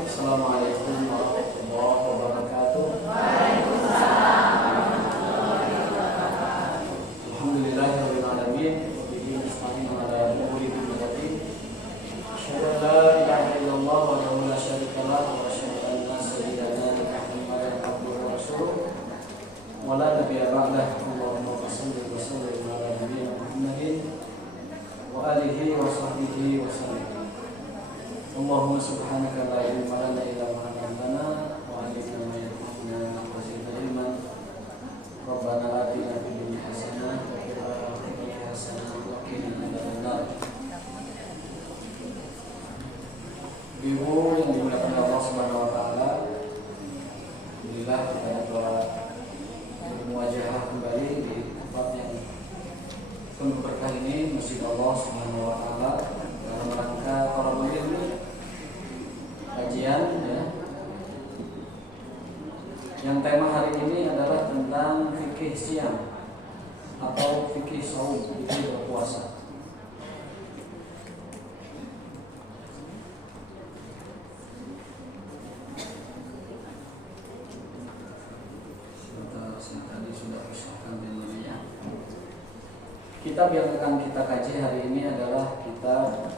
Assalamualaikum warahmatullahi wabarakatuh. Alhamdulillahirabbil alamin wa bihi nasta'inu ala umuri dunyati. Asyhadu an la ilaha illallah wa la syarika lahu wa asyhadu anna sayyidana Muhammadan abduhu wa rasuluh wa la nabiyya ba'dahu. Allahumma shalli wa sallim ala nabiyyina Muhammadin wa alihi wa sahbihi wa sallam. Allahumma subhanaka la ilma lana illa ma 'allamtana wa 'allimna ma yanfa'una wa zidna ilman. Rabbana atina fid dunya hasanah wa fil akhirati hasanah wa qina adzabannar. Ibu yang dimuliakan Allah Subhanahu wa taala, alhamdulillah kita telah bermuajahah kembali di tempat yang penuh berkah ini, Masjid Allah Subhanahu wa taala, dalam rangka Qarabul Ilmi, kajian ya. Yang tema hari ini adalah tentang fikih siam atau fikih saum, fikih berpuasa. Saya tadi sudah usahakan dulunya. Kitab yang akan kita kaji hari ini adalah kitab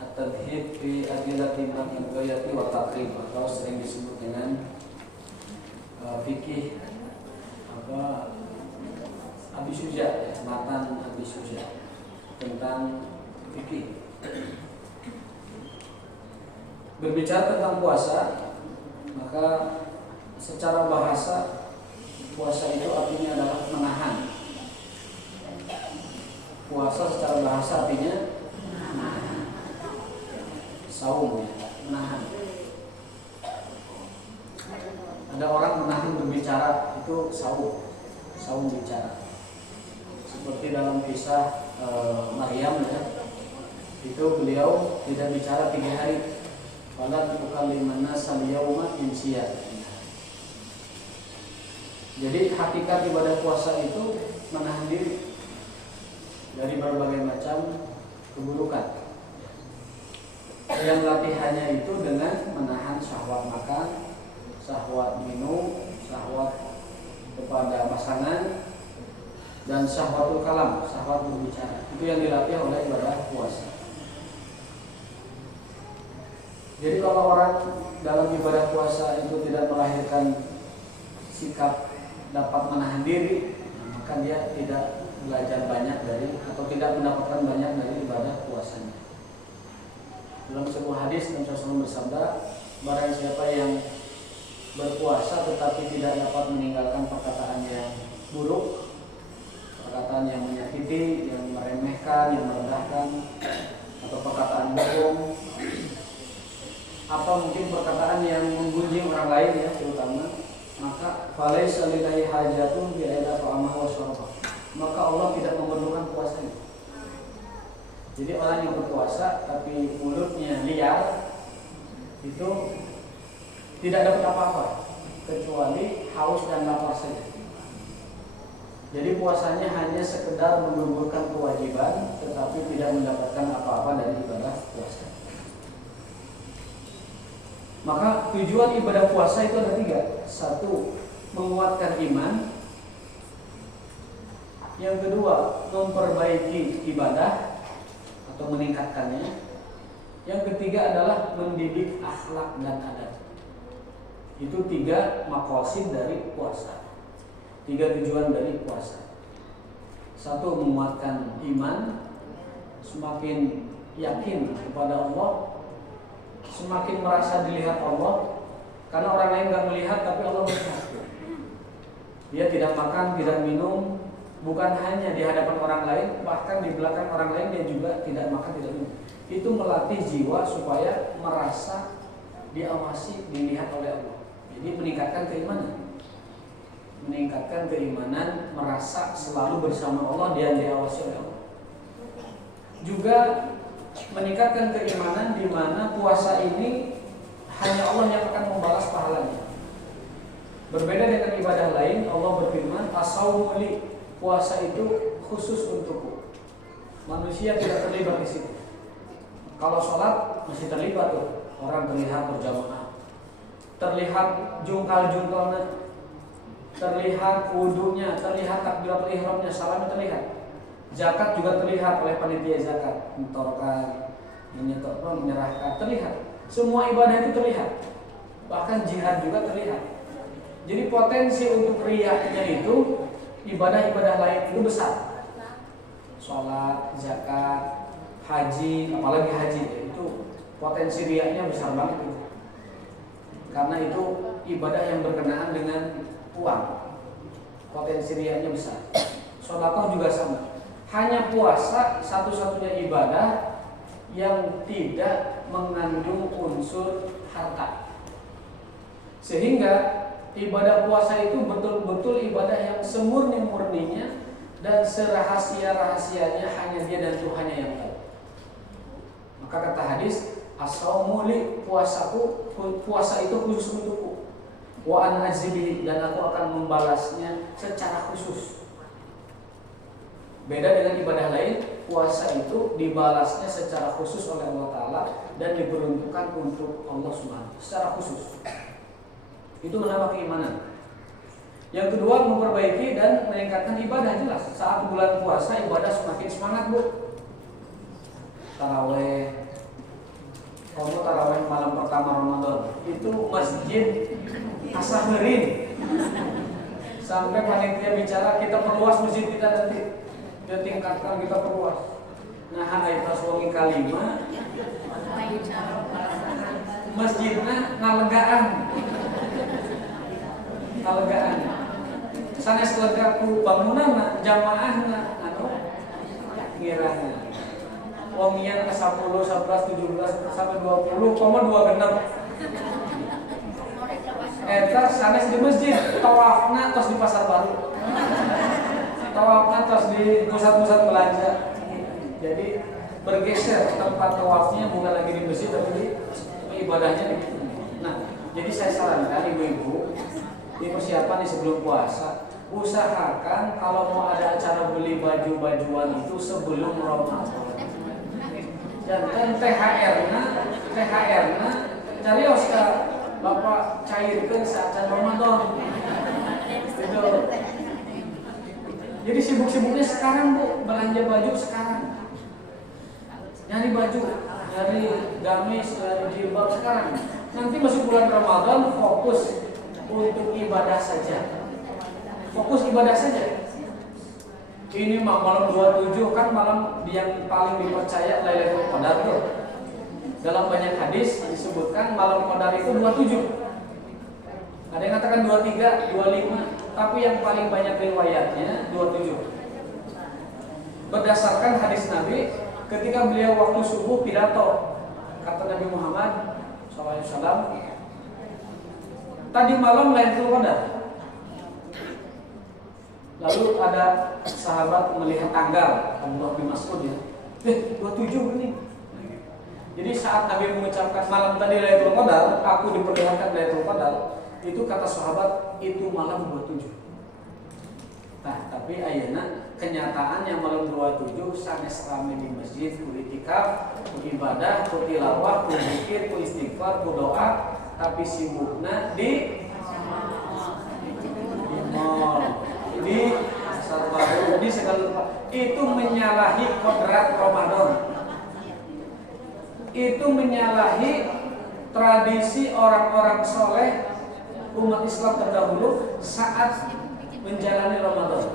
At-Tadhib fi Adillati Al-Ghayati wa Taqrib, atau sering disebut dengan fikih Abi Suja, ya, matan Abi Suja tentang fikih. Berbicara tentang puasa, maka secara bahasa puasa itu artinya adalah menahan. Puasa secara bahasa artinya menahan. Saum, menahan. Ada orang menahan berbicara, itu saum. Saum bicara. Seperti dalam kisah Maryam ya. Itu beliau tidak bicara 3 hari. Fala tukallimanna al-yauma insiya. Jadi hakikat ibadah puasa itu menahan diri dari berbagai macam keburukan. Yang latihannya itu dengan menahan syahwat makan, syahwat minum, syahwat kepada pasangan, dan syahwatul kalam, syahwat berbicara. Itu yang dilatih oleh ibadah puasa. Jadi kalau orang dalam ibadah puasa itu tidak melahirkan sikap dapat menahan diri, maka dia tidak belajar banyak dari, atau tidak mendapatkan banyak dari ibadah puasanya. Dalam sebuah hadis Nabi SAW bersabda, barang siapa yang berpuasa tetapi tidak dapat meninggalkan perkataan yang buruk, perkataan yang menyakiti, yang meremehkan, yang merendahkan, atau perkataan bohong, atau mungkin perkataan yang menggunjing orang lain ya, terutama, maka falaisa lillahi hajatun fi aida ta'amahu wa syarabah. Maka Allah tidak memerlukan puasanya. Jadi orang yang berpuasa tapi mulutnya liar itu tidak dapat apa-apa kecuali haus dan lapar saja. Jadi puasanya hanya sekedar menggugurkan kewajiban tetapi tidak mendapatkan apa-apa dari ibadah puasa. Maka tujuan ibadah puasa itu ada 3. 1, menguatkan iman. Yang kedua, memperbaiki ibadah atau meningkatkannya. Yang ketiga adalah mendidik akhlak dan adab. Itu 3 maqasid dari puasa. 3 tujuan dari puasa. 1, menguatkan iman, semakin yakin kepada Allah, semakin merasa dilihat Allah, karena orang lain nggak melihat tapi Allah melihat. Dia tidak makan, tidak minum, bukan hanya di hadapan orang lain, bahkan di belakang orang lain dia juga tidak makan, tidak minum. Itu melatih jiwa supaya merasa diawasi, dilihat oleh Allah. Jadi meningkatkan keimanan. Meningkatkan keimanan, merasa selalu bersama Allah dan diawasi oleh Allah. Juga meningkatkan keimanan di mana puasa ini hanya Allah yang akan membalas pahalanya. Berbeda dengan ibadah lain, Allah berfirman, "As-shaumu li", puasa itu khusus untukku. Manusia tidak terlibat di situ. Kalau sholat masih terlibat tuh, orang terlihat berjamaah, terlihat jungkal-jungkalnya, terlihat wudunya, terlihat takbiratul ihramnya, salamnya terlihat. Zakat juga terlihat oleh panitia zakat, menyetorkan, menyerahkan, terlihat. Semua ibadah itu terlihat. Bahkan jihad juga terlihat. Jadi potensi untuk riyanya itu ibadah-ibadah lain itu besar. Sholat, zakat, haji, apalagi haji itu potensi riyanya besar banget itu. Karena itu ibadah yang berkenaan dengan uang, potensi riyanya besar. Sedekah juga sama. Hanya puasa satu-satunya ibadah yang tidak mengandung unsur harta. Sehingga ibadah puasa itu betul-betul ibadah yang semurni-murninya dan serahasia-rahasianya hanya dia dan Tuhannya yang tahu. Maka kata hadis, as-shaumu li, puasa itu khusus untukku. Wa ana ajzibi, dan aku akan membalasnya secara khusus. Beda dengan ibadah lain, puasa itu dibalasnya secara khusus oleh Allah Ta'ala dan diperuntukkan untuk Allah Subhanahu secara khusus. Itu menambah keimanan. Yang kedua, memperbaiki dan meningkatkan ibadah. Jelas saat bulan puasa ibadah semakin semangat, Bu. Taraweh, kamu taraweh malam pertama Ramadan itu masjid Asaherin. Sampai panitia bicara kita perluas masjid kita nanti, kita tingkatkan, kita perluas. Nah, ayat suami kalima masjidnya ngalegaan. Sanes lega ku bangunanna, jamaahna anu ngirana. Wong yen ke 10, 11, 17 sampai 20,26. Eta sanes di masjid, tawafna tos di pasar baru. Tawafna tos di pusat-pusat belanja. Jadi bergeser tempat tawafnya bukan lagi di masjid tapi di ibadahnya di. Nah, jadi saya sarankan ibu-ibu di persiapan di sebelum puasa, usahakan kalau mau ada acara beli baju-bajuan itu sebelum Ramadan. Dan THR-nya carios ka Bapak cairkeun saat Ramadan. Gitu. Jadi sibuk-sibuknya sekarang, Bu, belanja baju sekarang. Nyari baju, nyari gamis, nyari jilbab sekarang. Nanti masuk bulan Ramadan fokus untuk ibadah saja. Fokus ibadah saja. Ini malam 27 kan malam yang paling dipercaya Lailatul Qadar tuh. Dalam banyak hadis disebutkan malam Qadar itu 27. Ada yang katakan 23, 25, tapi yang paling banyak riwayatnya 27. Berdasarkan hadis Nabi ketika beliau waktu subuh pidato, kata Nabi Muhammad SAW, tadi malam Lailatul Qadar. Lalu ada sahabat melihat tanggal, Abdullah bin Mas'ud ya. 27 ini. Jadi saat Nabi mengucapkan malam tadi Lailatul Qadar, aku diperlihatkan Lailatul Qadar, itu kata sahabat itu malam 27. Nah, tapi ayeuna kenyataannya malam 27 sanes rame di masjid, ku itikaf, ku ibadah, ku tilawah, ku zikir, ku istighfar, ku doa, tapi sibukna di mall, di pasar baru, di segala tempat. Itu menyalahi kodrat Ramadan. Itu menyalahi tradisi orang-orang soleh umat Islam terdahulu saat menjalani Ramadan.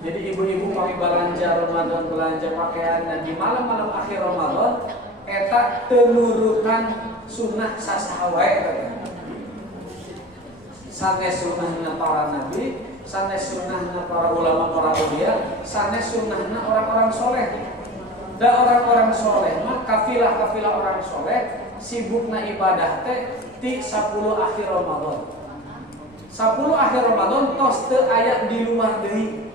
Jadi ibu-ibu kami belanja Ramadan, belanja pakaian, dan di malam-malam akhir Ramadan eta tenurutan sunnah sasahawae. Sanes sunnahna para nabi, sanes sunnahna para ulama, para aulia, sanes sunnahna orang-orang soleh. Dan orang-orang soleh mah kafilah-kafilah orang soleh sibukna ibadah teh di 10 akhir Ramadan. 10 akhir Ramadan tos teu aya di luar deui.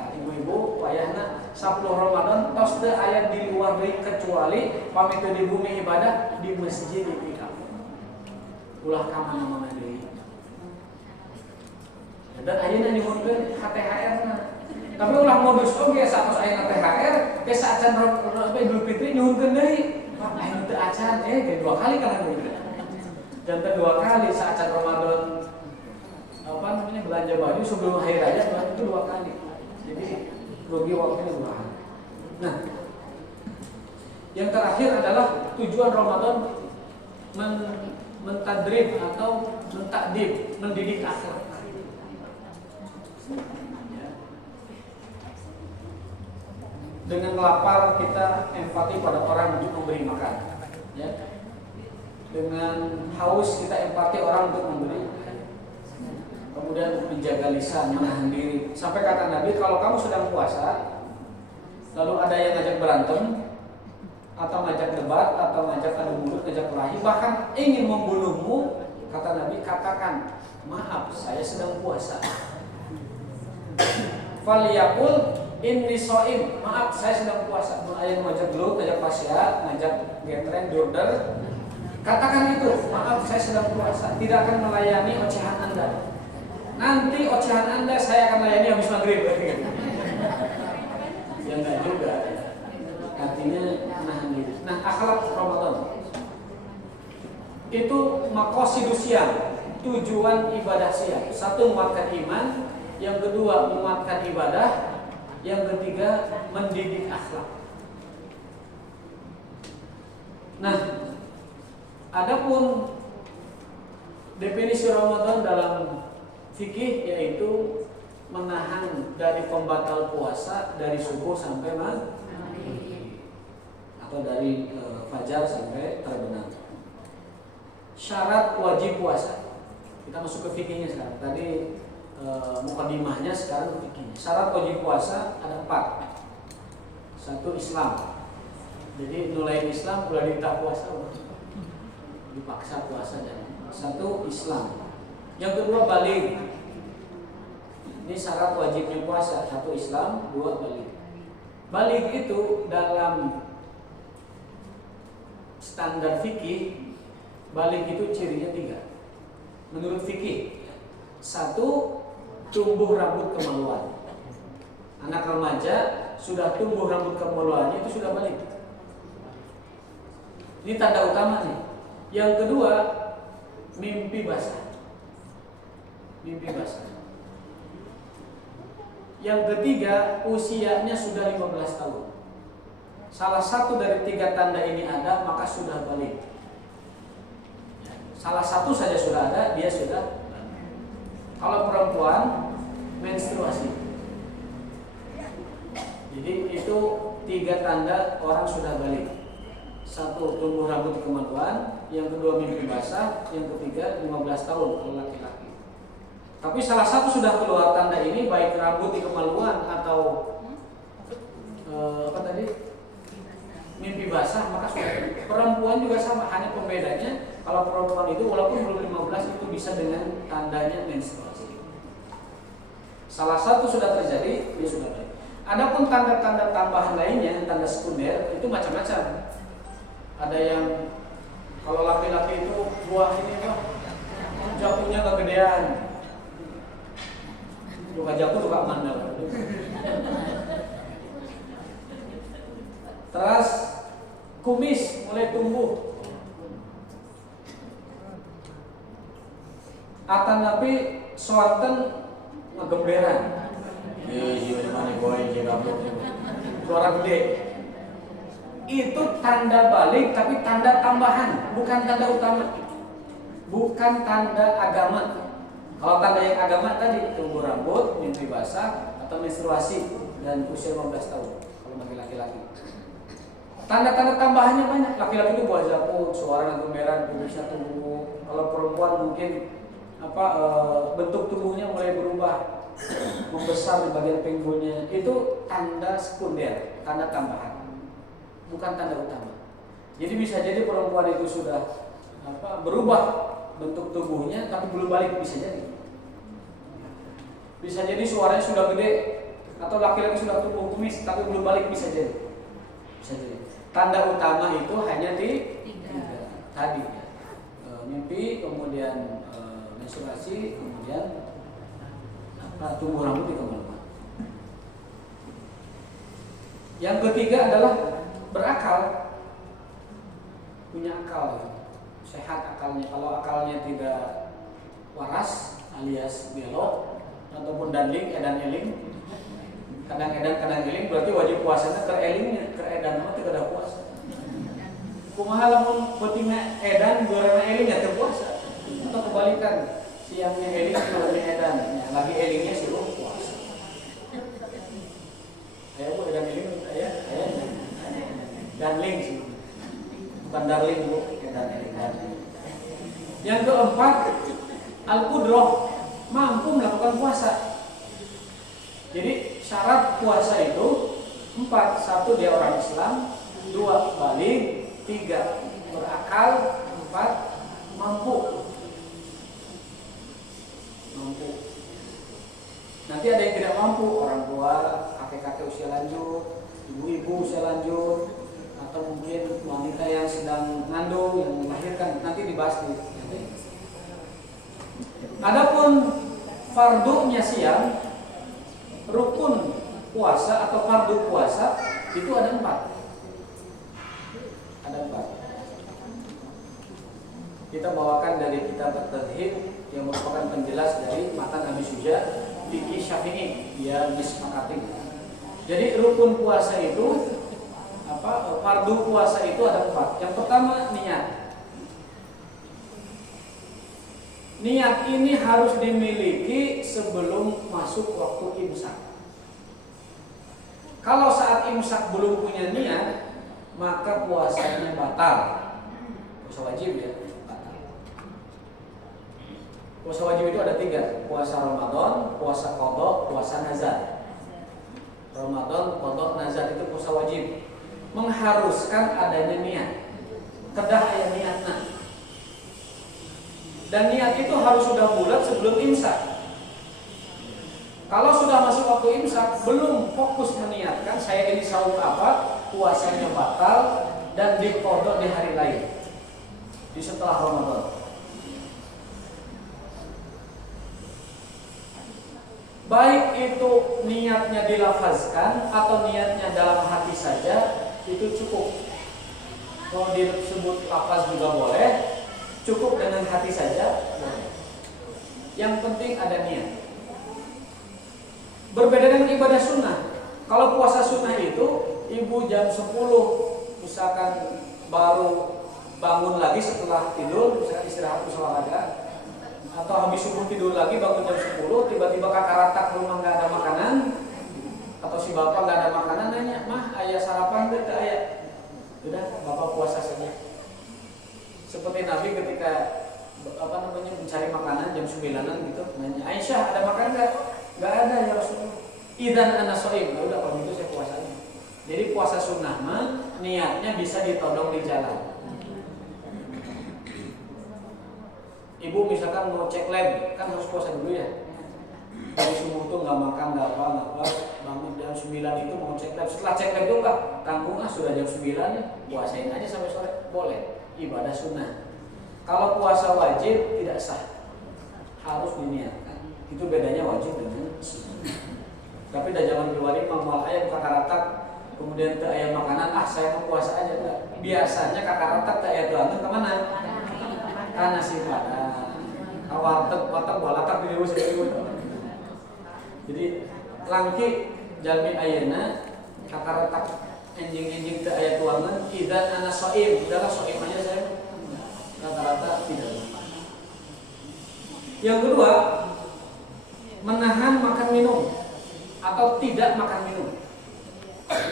Nah, ibu-ibu wayahna 10 Ramadan tos teu aya di luar deui kecuali pami teu di bumi ibadah di masjid itikaf. Ulah ka mana-mana deui. Dan ayeuna nyuhunkeun HTHR-na. Tapi ulah modus oge satos ayeuna THR, ke saat Idul Fitri nyuhunkeun deui. teu acan kayak 2 kali kan gitu. Dan 2 kali saat acan Ramadan belanja baju sebelum hari raya itu 2 kali. Jadi rugi waktunya 2 kali. Nah, yang terakhir adalah tujuan Ramadan mentadrib atau mentakdib, mendidik akhlak. Dengan lapar kita empati pada orang untuk memberi makan, ya. Dengan haus kita empati orang untuk memberi. Kemudian menjaga lisan, menahan diri. Sampai kata Nabi, kalau kamu sedang puasa, lalu ada yang ngajak berantem, atau ngajak debat, atau ngajak adu mulut, ngajak kelahi, bahkan ingin membunuhmu, kata Nabi, katakan, maaf, saya sedang puasa. Faliyakul inni shaim, maaf saya sedang puasa. Mun aya ngajak gelut, ngajak pasya, ngajak getren, durder, katakan itu, maaf saya sedang puasa, tidak akan melayani ocehan Anda. Nanti ocehan Anda saya akan layani habis maghrib. Ya enggak juga. Artinya menahan diri. Nah, akhlak Ramadan itu maqasidus syiyam, tujuan ibadah syiyam. Satu, menguatkan iman, yang kedua menguatkan ibadah, yang ketiga mendidik akhlak. Nah, adapun definisi Ramadan dalam fikih yaitu menahan dari pembatal puasa dari subuh sampai maghrib atau dari fajar sampai terbenam. Syarat wajib puasa. Kita masuk ke fikihnya sekarang. Tadi mukadimahnya, sekarang fikihnya. Syarat wajib puasa ada 4. 1, Islam. Jadi nulain Islam udah diminta puasa, dipaksa puasa dan 1, Islam. Yang kedua, baligh. Ini syarat wajibnya puasa. 1, Islam, 2, baligh. Baligh itu dalam standar fikih, baligh itu cirinya 3. Menurut fikih, 1, tumbuh rambut kemaluan. Anak remaja sudah tumbuh rambut kemaluannya itu sudah baligh. Ini tanda utama nih. Yang kedua, mimpi basah. Mimpi basah. Yang ketiga, usianya sudah 15 tahun. Salah satu dari 3 tanda ini ada, maka sudah baligh. Salah satu saja sudah ada, dia sudah. Kalau perempuan, menstruasi. Jadi itu 3 tanda orang sudah baligh. 1, tumbuh rambut kemaluan, yang kedua mimpi basah, yang ketiga 15 tahun kalau laki-laki. Tapi salah satu sudah keluar tanda ini, baik rambut di kemaluan atau mimpi basah, maka sudah. Perempuan juga sama, hanya pembedanya kalau perempuan itu walaupun belum 15 itu bisa dengan tandanya menstruasi. Salah satu sudah terjadi, dia sudah baik. Adapun tanda-tanda tambahan lainnya, tanda sekunder itu macam-macam. Ada yang kalau laki-laki itu buah ini jakunya kegedean. Luka jaku, luka mandal. Terus kumis mulai tumbuh. Atan tapi soanten ngegemberan. Iya, mana boy suara gede. Itu tanda baligh, tapi tanda tambahan, bukan tanda utama, bukan tanda agama. Kalau tanda yang agama tadi tumbuh rambut, mimpi basah, atau menstruasi dan usia 15 tahun kalau bagi laki-laki. Tanda-tanda tambahannya banyak. Laki-laki itu buah jakut, suara gemeran, kumisnya tumbuh. Kalau perempuan mungkin bentuk tubuhnya mulai berubah, membesar di bagian pinggulnya. Itu tanda sekunder, tanda tambahan, bukan tanda utama. Jadi bisa jadi perempuan itu sudah berubah bentuk tubuhnya tapi belum balik, bisa jadi. Bisa jadi suaranya sudah gede, atau laki-laki sudah tumbuh kumis tapi belum balik, bisa jadi. Bisa jadi. Tanda utama itu hanya di 3 tadi. Mimpi, kemudian menstruasi, kemudian tumbuh rambut di kemaluan. Yang ketiga adalah berakal. punya akal, sehat akalnya. Kalau akalnya tidak waras alias belok ataupun danling, edan eling, kadang edan kadang eling, berarti wajib puasanya kerelingnya, keredan mah tidak ada puasa. Kumaha lamun pentingnya edan, gorengna eling ya terpuasa. Atau kebalikan, siangnya eling, malamnya edan, ya, lagi elingnya suruh puasa. Ayah bu edan eling, ayah danling sih, bukan darling bu, edan eling. Yang keempat, al-qudroh, mampu melakukan puasa. Jadi syarat puasa itu 4. 1 dia orang Islam, 2 baligh, 3 berakal, 4 mampu. Nanti ada yang tidak mampu, orang tua, kakek-kakek usia lanjut, ibu-ibu usia lanjut, atau mungkin wanita yang sedang mengandung, yang melahirkan, nanti dibahas di nanti. Adapun fardunya siang, rukun puasa atau fardu puasa itu ada 4. Ada 4. Kita bawakan dari kitab At-Tadhib yang merupakan penjelas dari matan Abi Suja Fiqih Syafi'i, dia disepakati. Jadi rukun puasa itu fardu puasa itu ada 4. Yang pertama niat. Niat ini harus dimiliki sebelum masuk waktu imsak. Kalau saat imsak belum punya niat, maka puasanya batal. Puasa wajib ya, batal. Puasa wajib itu ada 3, puasa Ramadan, puasa qadha, puasa nazar. Ramadan, qadha, nazar itu puasa wajib. Mengharuskan adanya niat. Kedah aya niatna. Dan niat itu harus sudah bulat sebelum imsak. Kalau sudah masuk waktu imsak, belum fokus meniatkan saya ini sahur apa, puasanya batal dan diqadha di hari lain, di setelah Ramadan. Baik itu niatnya dilafazkan atau niatnya dalam hati saja, itu cukup. Mau disebut lafaz juga boleh, cukup dengan hati saja boleh. Yang penting ada niat. Berbeda dengan ibadah sunnah. Kalau puasa sunnah itu, ibu jam 10 misalkan baru bangun lagi setelah tidur, misalkan istirahat olahraga, atau habis subuh tidur lagi bangun jam 10, tiba-tiba kakak ratak rumah nggak ada makanan, atau si bapak nggak ada makanan, nanya, mah ayah sarapan nggak? Ayah, udah bapak puasa saja. Seperti Nabi ketika mencari makanan jam 9-an gitu, nanya, Aisyah ada makan nggak? Nggak ada ya Rasulullah. Idan ana shaim. Ya udah kalau gitu saya puasanya. Jadi puasa sunnah mah niatnya bisa ditodong di jalan. Ibu misalkan mau cek lab, kan harus puasa dulu ya. Dari subuh tuh nggak makan, nggak apa, bangun jam 9 itu mau cek lab. Setelah cek lab itu nggak tanggung sudah jam 9 ya, puasain aja sampai sore. Boleh, ibadah sunnah. Kalau puasa wajib tidak sah, harus diniatkan. Itu bedanya wajib dengan sunnah. Tapi dah zaman keluarin mal ayam kakaratak, kemudian teu aya makanan, saya mau puasa aja enggak. Biasanya kakaratak teu aya tuangan kemana? Ka nasi padang. Warteg walatak di dewe seueur. Jadi langki jalmi ayeuna kakaratak enjing-enjing teu aya tuangan, idan ana shaim, udahlah shaim aja saya. Rata-rata tidak. Yang kedua, menahan makan minum atau tidak makan minum.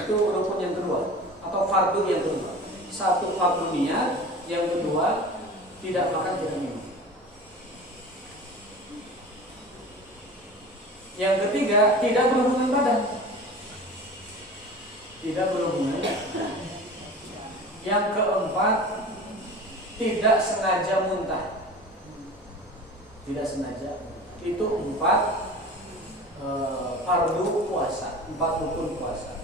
Itu rukun yang kedua atau fardu yang kedua. 1 fardu niat, yang kedua tidak makan tidak minum. Yang ketiga tidak berhubungan badan. Tidak berhubungan. Yang keempat tidak sengaja muntah. Tidak sengaja. Itu 4 fardu puasa, 4 rukun puasa.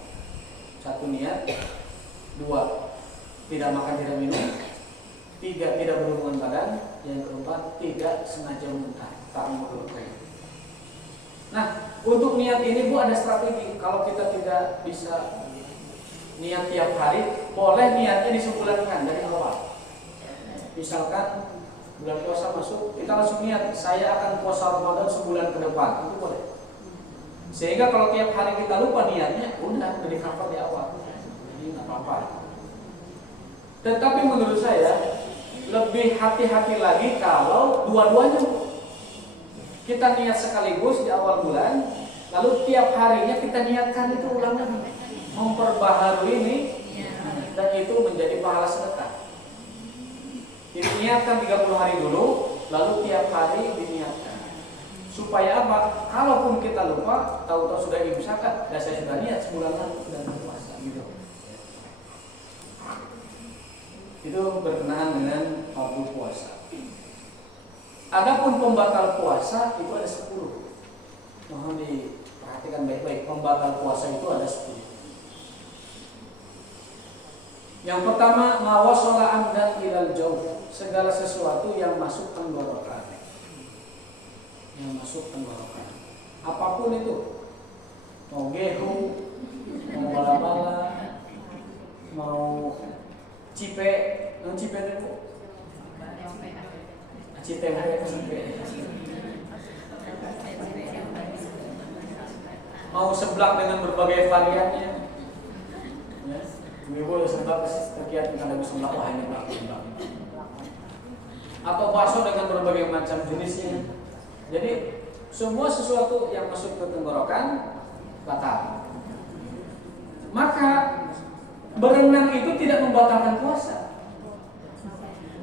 1 niat, 2 tidak makan tidak minum, 3 tidak berhubungan badan, yang keempat tidak sengaja muntah. Nah, untuk niat ini Bu ada strategi. Kalau kita tidak bisa niat tiap hari, boleh niatnya disebulankan dari awal. Misalkan bulan puasa masuk, kita langsung niat saya akan puasa Ramadan sebulan ke depan, itu boleh. Sehingga kalau tiap hari kita lupa niatnya, udah di cover di awal, jadi nggak apa-apa. Tetapi menurut saya lebih hati-hati lagi kalau dua-duanya kita niat sekaligus di awal bulan, lalu tiap harinya kita niatkan itu ulang lagi, memperbaharui ini, dan itu menjadi pahala sedekah. Diniatkan 30 hari dulu, lalu tiap hari diniatkan. Supaya apa? Kalaupun kita lupa, tahu-tahu sudah imsakan, dan saya sudah niat sebulan lalu sudah berpuasa gitu. Itu berkenaan dengan waktu puasa. Adapun pembatal puasa itu ada 10. Mohon diperhatikan baik-baik, pembatal puasa itu ada 10. Yang pertama, mawasala amdan ilal jauh, segala sesuatu yang masuk tenggorokan. Yang masuk tenggorokan. Apapun itu. Mau gehu, mau bala-bala, mau cipe itu. Cipe. Mau seblak dengan berbagai variannya. Ya. Ibu sebab terkiat dengan habis sebelah wah ini atau bakso dengan berbagai macam jenisnya. Jadi semua sesuatu yang masuk ke tenggorokan batal. Maka berenang itu tidak membatalkan puasa.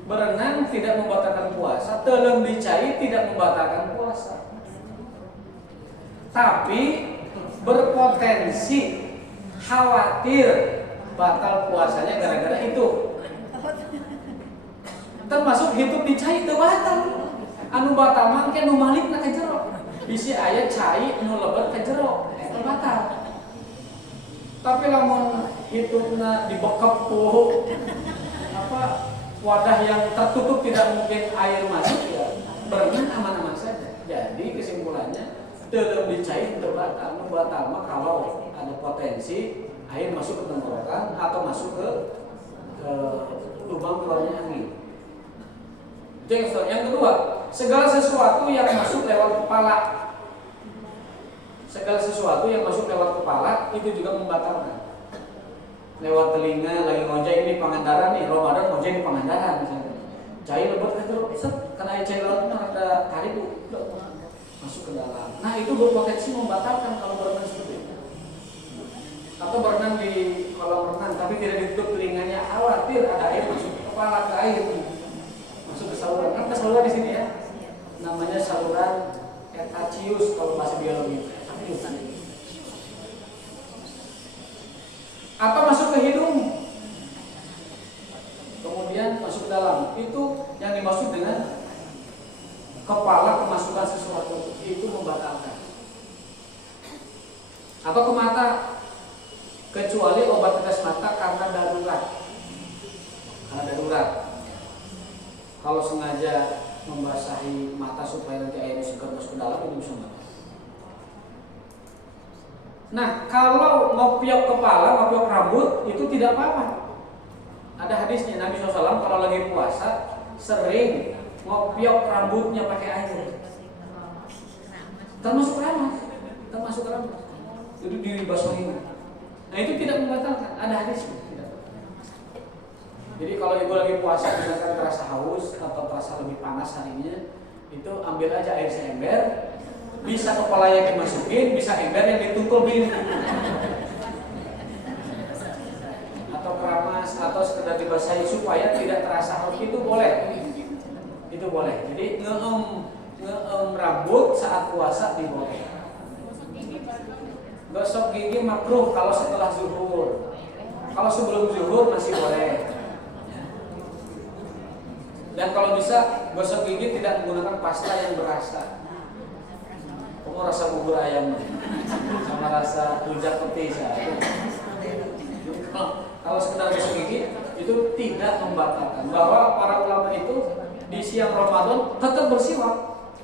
Berenang tidak membatalkan puasa. Telem dicai tidak membatalkan puasa. Tapi berpotensi khawatir batal puasanya gara-gara itu. Termasuk hidup dicai itu batal. Anu batal mangke nu malik na ka jero. Bisi aya cai nu lebat ka jero, eta batal. Tapi lamun hidupna dibekep ku wadah yang tertutup tidak mungkin air masuk ya, berenang aman-aman saja. Jadi kesimpulannya telem dicai itu batal. Nu batal mah kalau ada potensi air masuk ke tenggorokan atau masuk ke lubang keluarnya angin. Itu yang kedua, segala sesuatu yang masuk lewat kepala. Segala sesuatu yang masuk lewat kepala itu juga membatalkan. Lewat telinga lagi ngojek ini Pangandaran nih, Ramadan ngojek di Pangandaran misalnya. Cai lebet kan terus karena cai laut mah ada tarik tuh masuk ke dalam. Nah, itu berpotensi membatalkan kalau berenang seperti itu. Atau berenang di kolam renang tapi tidak ditutup telinganya, khawatir ada air masuk ke kepala, ke air masuk ke saluran. Kan saluran di sini ya, namanya saluran etachius kalau bahasa biologi. Atau masuk ke hidung, kemudian masuk ke dalam. Itu yang dimaksud dengan kepala kemasukan sesuatu, itu membatalkan. Atau ke mata, kecuali obat tetes mata karena darurat. Kalau sengaja membasahi mata supaya nanti airnya segar masuk ke dalam, itu bisa mati. Nah, kalau ngopiok kepala, ngopiok rambut itu tidak apa-apa. Ada hadisnya Nabi SAW kalau lagi puasa sering ngopiok rambutnya pakai air. Termasuk rambut. Itu dibasahin. Nah, itu tidak membatalkan. Ada hadisnya. Jadi kalau ibu lagi puasa misalkan terasa haus atau terasa lebih panas harinya, itu ambil aja air seember. Bisa kepala yang dimasukin, bisa ember yang ditungkul bin. Atau keramas, atau sekedar dibasahi supaya tidak terasa haus, itu boleh. Itu boleh. Jadi ngeem rambut saat puasa diboleh. Gosok gigi makruh kalau setelah zuhur. Kalau sebelum zuhur masih boleh. Dan kalau bisa gosok gigi tidak menggunakan pasta yang berasa. Kamu rasa bubur ayam sama rasa rujak peti saya. Kalau sekedar gosok gigi itu tidak membatalkan. Bahwa para ulama itu di siang Ramadan tetap bersiwak,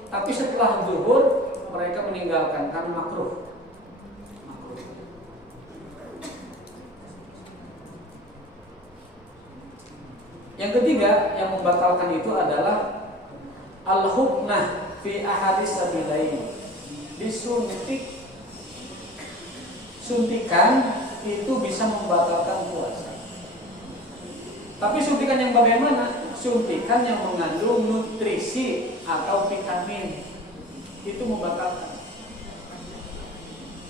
tapi setelah zuhur mereka meninggalkan karena makruh. Yang ketiga yang membatalkan itu adalah al-hubnah fi ahadis sabilain. Disuntik, suntikan itu bisa membatalkan puasa. Tapi suntikan yang bagaimana? Suntikan yang mengandung nutrisi atau vitamin itu membatalkan.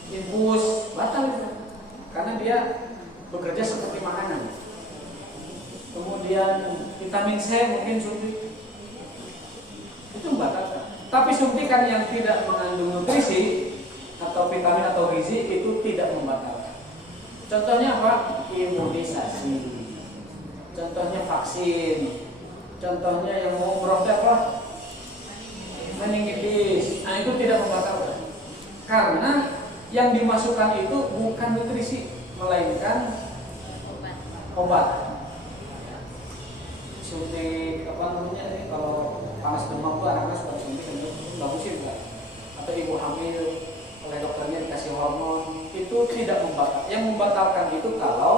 Infus batal karena dia bekerja seperti makanan. Kemudian vitamin C mungkin suntik itu membatalkan. Tapi suntikan yang tidak mengandung nutrisi atau vitamin atau gizi itu tidak membatalkan. Contohnya apa? Imunisasi. Contohnya vaksin. Contohnya yang mau umroh apa? Meningitis. Nah, itu tidak membatalkan. Karena yang dimasukkan itu bukan nutrisi, melainkan obat. Suntik apa namanya ini kalau panas demam tuh anak-anak suka suntik untuk bagusin kan? Atau ibu hamil oleh dokternya dikasih hormon, itu tidak membatalkan. Yang membatalkan itu kalau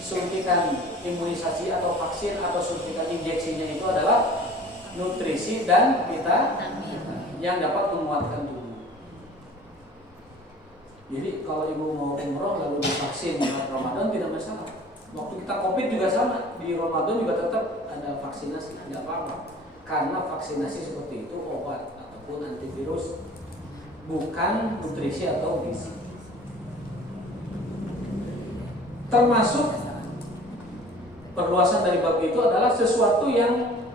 suntikan imunisasi atau vaksin atau suntikan injeksinya itu adalah nutrisi dan vitamin yang dapat menguatkan tubuh. Jadi kalau ibu mau umroh lalu divaksin di Ramadan tidak masalah. Waktu kita COVID juga sama, di Ramadan juga tetap ada vaksinasi, tidak apa-apa. Karena vaksinasi seperti itu obat ataupun antivirus, bukan nutrisi atau gizi. Termasuk perluasan dari bab itu adalah sesuatu yang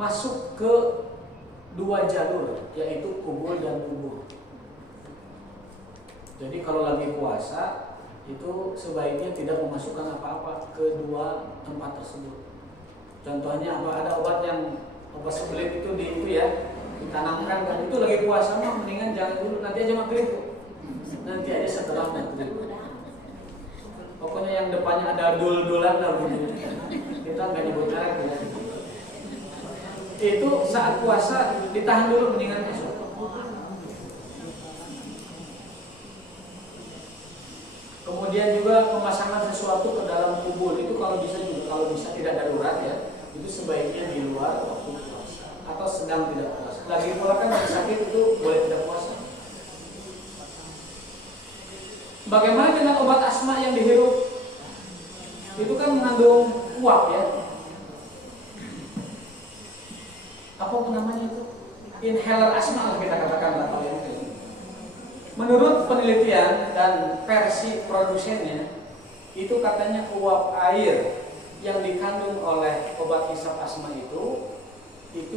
masuk ke dua jalur, yaitu kubur dan kubur. Jadi kalau lagi puasa itu sebaiknya tidak memasukkan apa-apa ke dua tempat tersebut. Contohnya apa? Ada obat sebelit itu ditanamkan kan, itu lagi puasa mah mendingan jangan dulu, nanti aja maghrib. Nanti aja setelah maghrib. Pokoknya yang depannya ada dul-dulan lah gitu. Kita nggak nyebut merek ya. Itu saat puasa ditahan dulu mendingan besok. Kemudian juga pemasangan sesuatu ke dalam kubur itu kalau bisa tidak darurat ya, itu sebaiknya di luar waktu puasa atau sedang tidak puasa. Lagi pula kan yang sakit itu boleh tidak puasa. Bagaimana dengan obat asma yang dihirup? Itu kan mengandung uap ya. Apa namanya itu? Inhaler asma kita katakan atau yang menurut penelitian dan versi produsennya, itu katanya uap air yang dikandung oleh obat hisap asma itu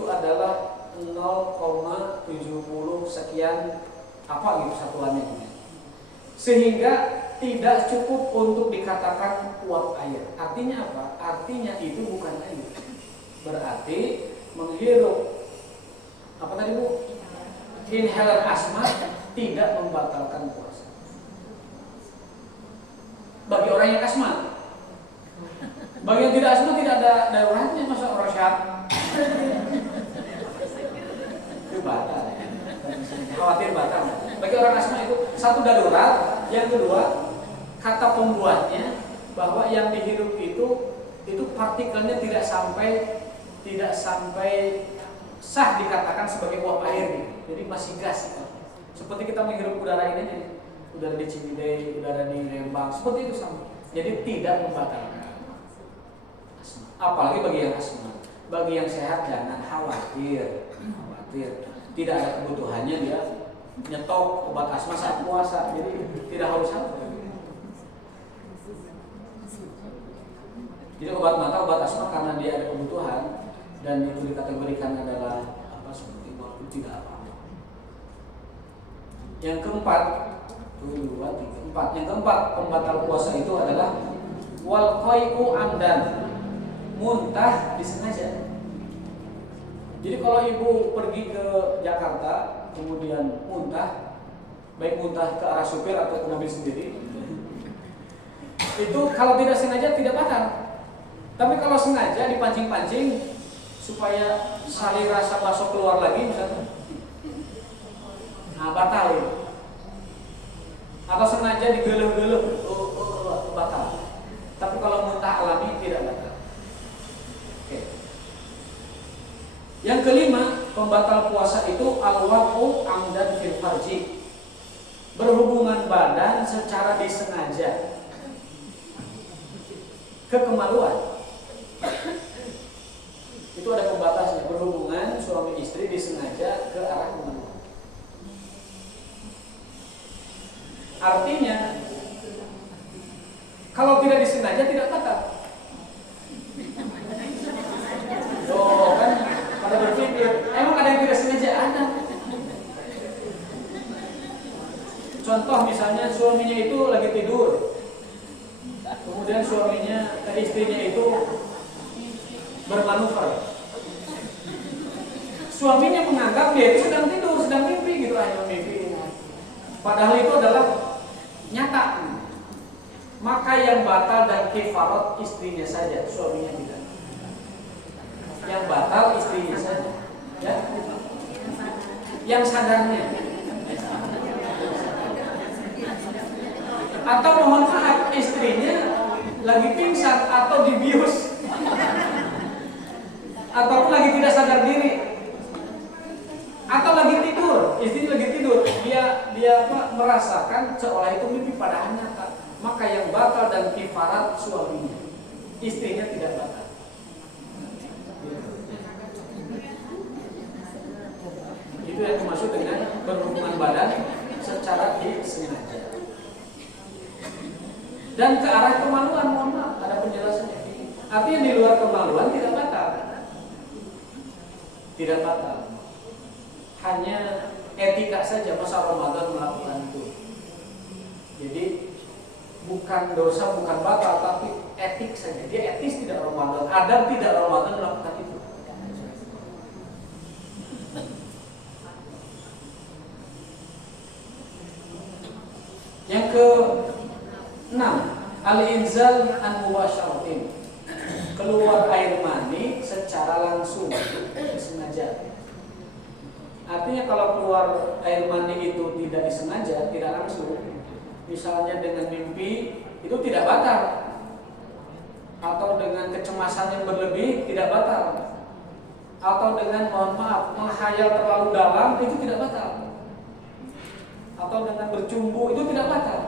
adalah 0,70 sekian apa gitu satuannya. Sehingga tidak cukup untuk dikatakan uap air. Artinya apa? Artinya itu bukan air. Berarti menghirup apa tadi Bu? Inhaler asma tidak membatalkan puasa. Bagi orang yang asma. Bagi yang tidak asma tidak ada daruratnya, masa orang sehat itu batal. Khawatir batal. Bagi orang asma itu satu darurat, yang kedua kata pembuatnya bahwa yang dihirup itu partikelnya tidak sampai sah dikatakan sebagai uap air. Jadi masih gas. Seperti kita menghirup udara ini aja, udara di Ciwidey, udara di Lembang, seperti itu sama. Jadi tidak membatalkan asma. Apalagi bagi yang asma. Bagi yang sehat jangan khawatir. Tidak ada kebutuhannya dia nyetok obat asma saat puasa. Jadi tidak harus khawatir. Jadi obat mata, obat asma karena dia ada kebutuhan dan itu dikategorikan adalah seperti itu tidak apa. Yang keempat, pembatal puasa itu adalah wal qai'u amdan, muntah disengaja. Jadi kalau ibu pergi ke Jakarta kemudian muntah, baik muntah ke arah supir atau ke mobil sendiri, itu kalau tidak sengaja tidak batal. Tapi kalau sengaja dipancing-pancing supaya sari rasa bakso keluar lagi misalnya, batal itu. Atau sengaja digeluh-geluh, batal. Tapi kalau muntah alami tidak batal. Yang kelima, pembatal puasa itu al-waqu amdan fil farji. Berhubungan badan secara disengaja ke kemaluan. Itu ada pembatasnya, berhubungan suami istri disengaja ke arah kemaluan. Artinya kalau tidak disengaja tidak batal. Oh kan, pada berpikir emang ada yang tidak sengaja? Ada. Contoh misalnya suaminya itu lagi tidur, kemudian istrinya itu bermanuver. Suaminya menganggap dia itu sedang tidur, sedang mimpi gitu, hanya mimpi. Padahal itu adalah nyata. Maka yang batal dan kifarat istrinya saja, suaminya tidak. Yang batal istrinya saja, ya. Yang sadarnya. Atau mohon maaf, istrinya lagi pingsan atau dibius, ataupun lagi tidak sadar diri, atau lagi tidur, istri lagi tidur, dia merasakan seolah itu mimpi padahal nyata. Maka yang batal dan kifarat suaminya, istrinya tidak batal. Itu yang dimaksud dengan berhubungan badan secara disengaja. Dan ke arah kemaluan, mohon maaf, ada penjelasannya. Artinya di luar kemaluan tidak batal. Tidak batal. Hanya etika saja masa Ramadan melakukan itu. Jadi bukan dosa, bukan batal, tapi etik saja. Dia etis tidak Ramadan, adab tidak Ramadan melakukan itu. Yang ke-6, al-inzal an mubasyaratin. Keluar air mani secara langsung, disengaja. Artinya kalau keluar air mani itu tidak disengaja, tidak langsung, misalnya dengan mimpi, itu tidak batal. Atau dengan kecemasan yang berlebih, tidak batal. Atau dengan, mohon maaf, menghayal terlalu dalam, itu tidak batal. Atau dengan bercumbu, itu tidak batal.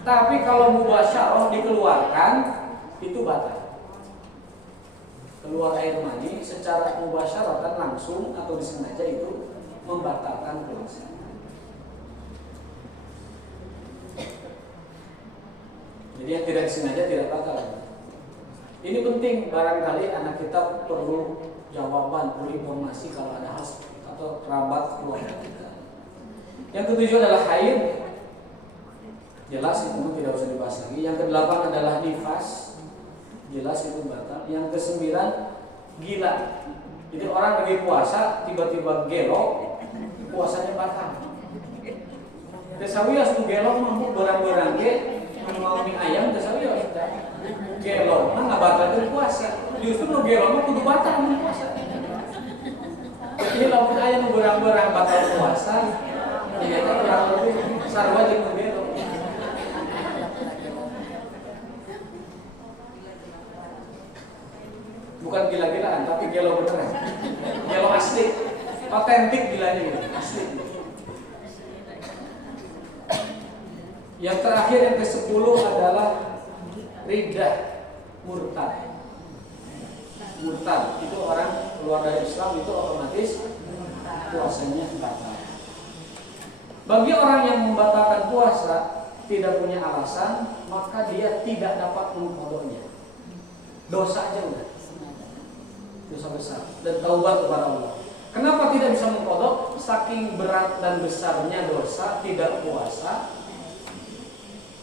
Tapi kalau mubasyarah dikeluarkan, itu batal. Keluar air mani secara mubasyarah kan langsung atau disengaja itu membatalkan puasa. Jadi yang tidak disengaja tidak batal. Ini penting, barangkali anak kita perlu jawaban, perlu informasi kalau ada hal atau kerabat keluarga kita. Yang ke-7 adalah haid. Jelas itu tidak usah dibahas lagi. Yang ke-8 adalah nifas. Jelas itu batal. Yang ke-9 gila. Jadi orang lagi puasa tiba-tiba gelo, puasanya batal. Tesawias tu gelo mampu berang-berang mau mie ayam tesawias gelo mah nggak batal itu puasa. Justru nu gelo mah kudu batal mun puasa. Jadi lamun aya nu berang-berang batal puasa, ya kurang lebih sarua jeung nu gelo. Bukan gila-gilaan, tapi gelo beneran. Gelo asli, otentik gilanya gitu, asli. Yang terakhir, yang ke-10 adalah riddah, murtad. Murtad itu orang keluar dari Islam, itu otomatis puasanya batal. Bagi orang yang membatalkan puasa tidak punya alasan, maka dia tidak dapat mengqadanya. Dosa aja udah. Dosa besar dan taubat kepada Allah. Kenapa tidak bisa mengqadha? Saking berat dan besarnya dosa tidak puasa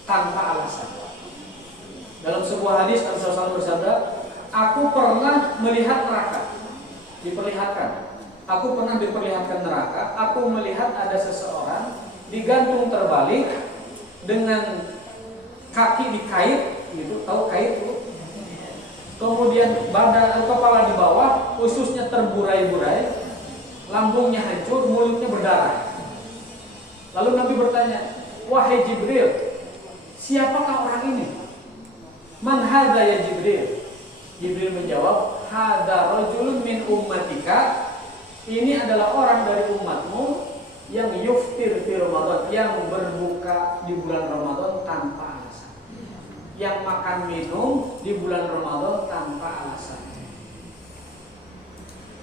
tanpa alasan. Dalam sebuah hadis Rasulullah bersabda, "Aku pernah melihat neraka." Diperlihatkan. Aku pernah diperlihatkan neraka. Aku melihat ada seseorang digantung terbalik dengan kaki dikait, gitu. Tahu kait itu? Kemudian badan atau kepala di bawah, ususnya terburai-burai, lambungnya hancur, mulutnya berdarah. Lalu Nabi bertanya, "Wahai Jibril, siapakah orang ini?" "Man hadza ya Jibril?" Jibril menjawab, hada rajulun min ummatika, ini adalah orang dari umatmu yang yuftir fi Ramadan, yang berbuka di bulan Ramadan tanpa alasan, yang makan minum di bulan Ramadan tanpa alasan.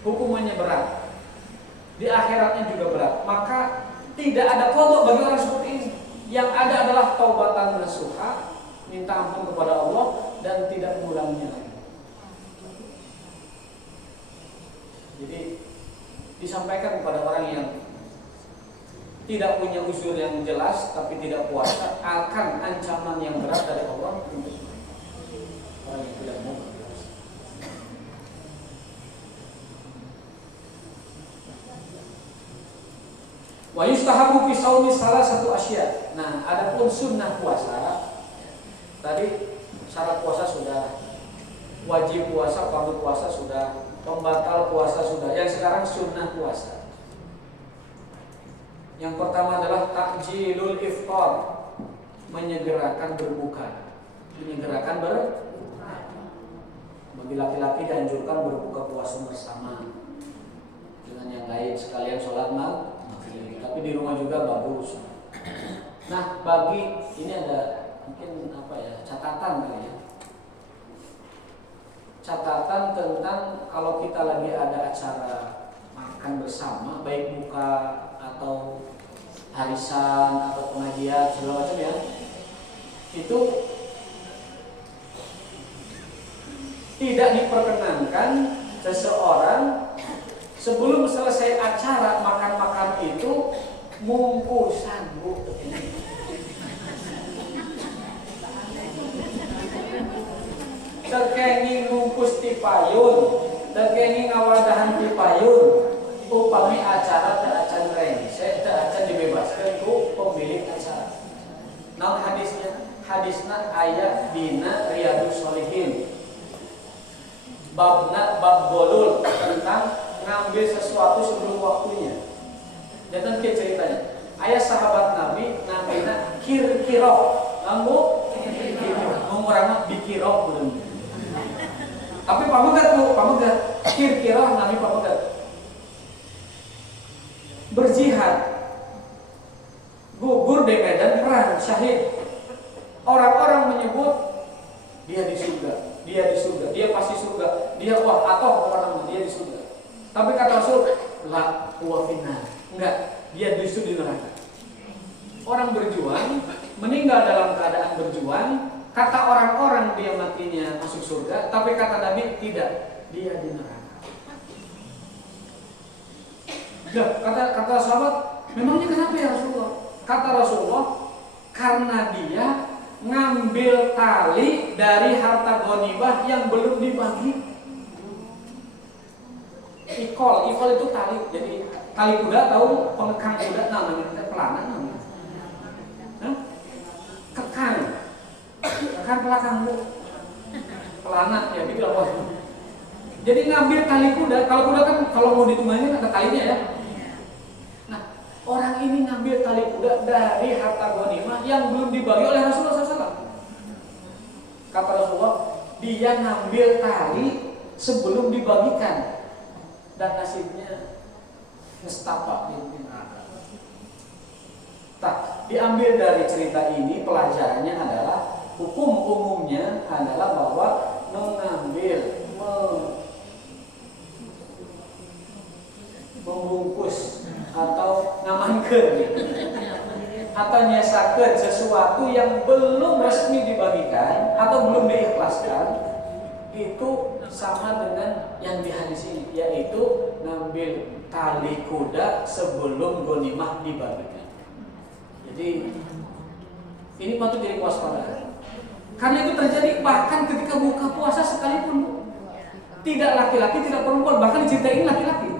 Hukumannya berat, di akhiratnya juga berat. Maka tidak ada qadha bagi orang seperti ini. Yang ada adalah taubatan nasuha, minta ampun kepada Allah dan tidak mengulanginya lagi. Jadi disampaikan kepada orang yang tidak punya uzur yang jelas tapi tidak puasa akan ancaman yang berat dari Allah untuk orang yang tidak mau berpuasa. Wa yustahabu fi shaumi salah satu asya. Nah, adapun sunnah puasa, tadi syarat puasa sudah, wajib puasa, fardu puasa sudah, pembatal puasa sudah. Yang sekarang sunnah puasa. Yang pertama adalah takjilul iftar, menyegerakan berbuka. Menyegerakan berbuka. Bagi laki-laki dianjurkan berbuka puasa bersama dengan yang lain, sekalian sholat maghrib. Tapi di rumah juga bagus. Nah, bagi ini ada mungkin catatan kali ya. Catatan tentang kalau kita lagi ada acara makan bersama, baik buka atau harisan atau pengajian segala macam ya, itu tidak diperkenankan seseorang sebelum selesai acara makan-makan itu mungkusan, Bu. Terkenging mungkus ti payun, terkenging ngawadahan ti payun, upami acara teu acan rengsek, teu acan dibebaskeun ku pemilik acara. Naon hadisnya? Hadisna aya dina Riyadhus Shalihin. Bab golul tentang ngambil sesuatu sebelum waktunya. Jangan kieu ceritanya. Aya sahabat Nabi namina Kirkiroh. Lambu ngurangna bikiroh beuleuh. Tapi pamegat Bu, pamegat Kirkiroh Nabi pamegat. Berjihad. Gugur di medan perang, syahid. Orang-orang menyebut dia di surga, dia di surga, dia pasti surga, dia atau apa namanya, dia di surga. Tapi kata Rasul, la huwa finnar. Enggak, dia justru di neraka. Orang berjuang, meninggal dalam keadaan berjuang, kata orang-orang dia matinya masuk surga, tapi kata Nabi tidak, dia di neraka. Ya, kata sahabat, memangnya kenapa ya Rasulullah? Kata Rasulullah, karena dia ngambil tali dari harta ghanimah yang belum dibagi. Ikol itu tali. Jadi tali kuda, tahu pengekang kuda namanya pelana namanya. Kekang pelakang Bu. Pelana ya gitu apa. Jadi ngambil tali kuda, kalau kuda kan kalau mau ditunggangi ada talinya ya. Nah, orang ini ngambil tali kuda dari harta ghanimah yang belum dibagi oleh Rasulullah SAW. Kata Rasulullah, dia ngambil tali sebelum dibagikan. Dan nasibnya ngestapak di neraka. Diambil dari cerita ini pelajarannya adalah hukum umumnya adalah bahwa mengambil membungkus atau ngamankeun atau nyesakeun sesuatu yang belum resmi dibagikan atau belum diikhlaskan itu sama dengan yang di hadis ini, yaitu ngambil tali kuda sebelum ghanimah dibagikan. Jadi ini patut jadi waspada. Karena itu terjadi bahkan ketika buka puasa sekalipun. Tidak laki-laki, tidak perempuan, bahkan diceritain laki-laki.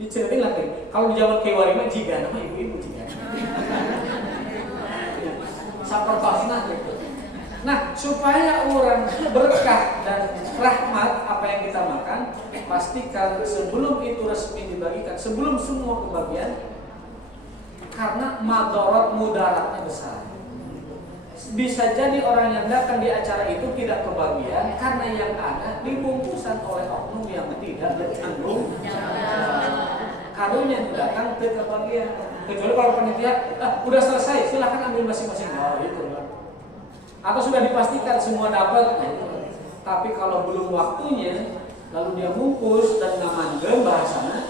Diceritain laki. Kalau di zaman kewarima jiga nama ibu-ibu jiga. Sapertosna gitu. Nah, supaya orang berkah dan rahmat apa yang kita makan, pastikan sebelum itu resmi dibagikan, sebelum semua kebagian, karena mudaratnya besar. bisa jadi orang yang datang di acara itu tidak kebagian karena yang ada dibungkusan oleh oknum yang tidak bertanggung kadonya datang ke kebagian. Kecuali kalau panitia udah selesai, silahkan ambil masing-masing. Oh itu kan. Atau sudah dipastikan semua dapat. Nah, itu. Tapi kalau belum waktunya, lalu dia bungkus dan ngamankeun bahasana,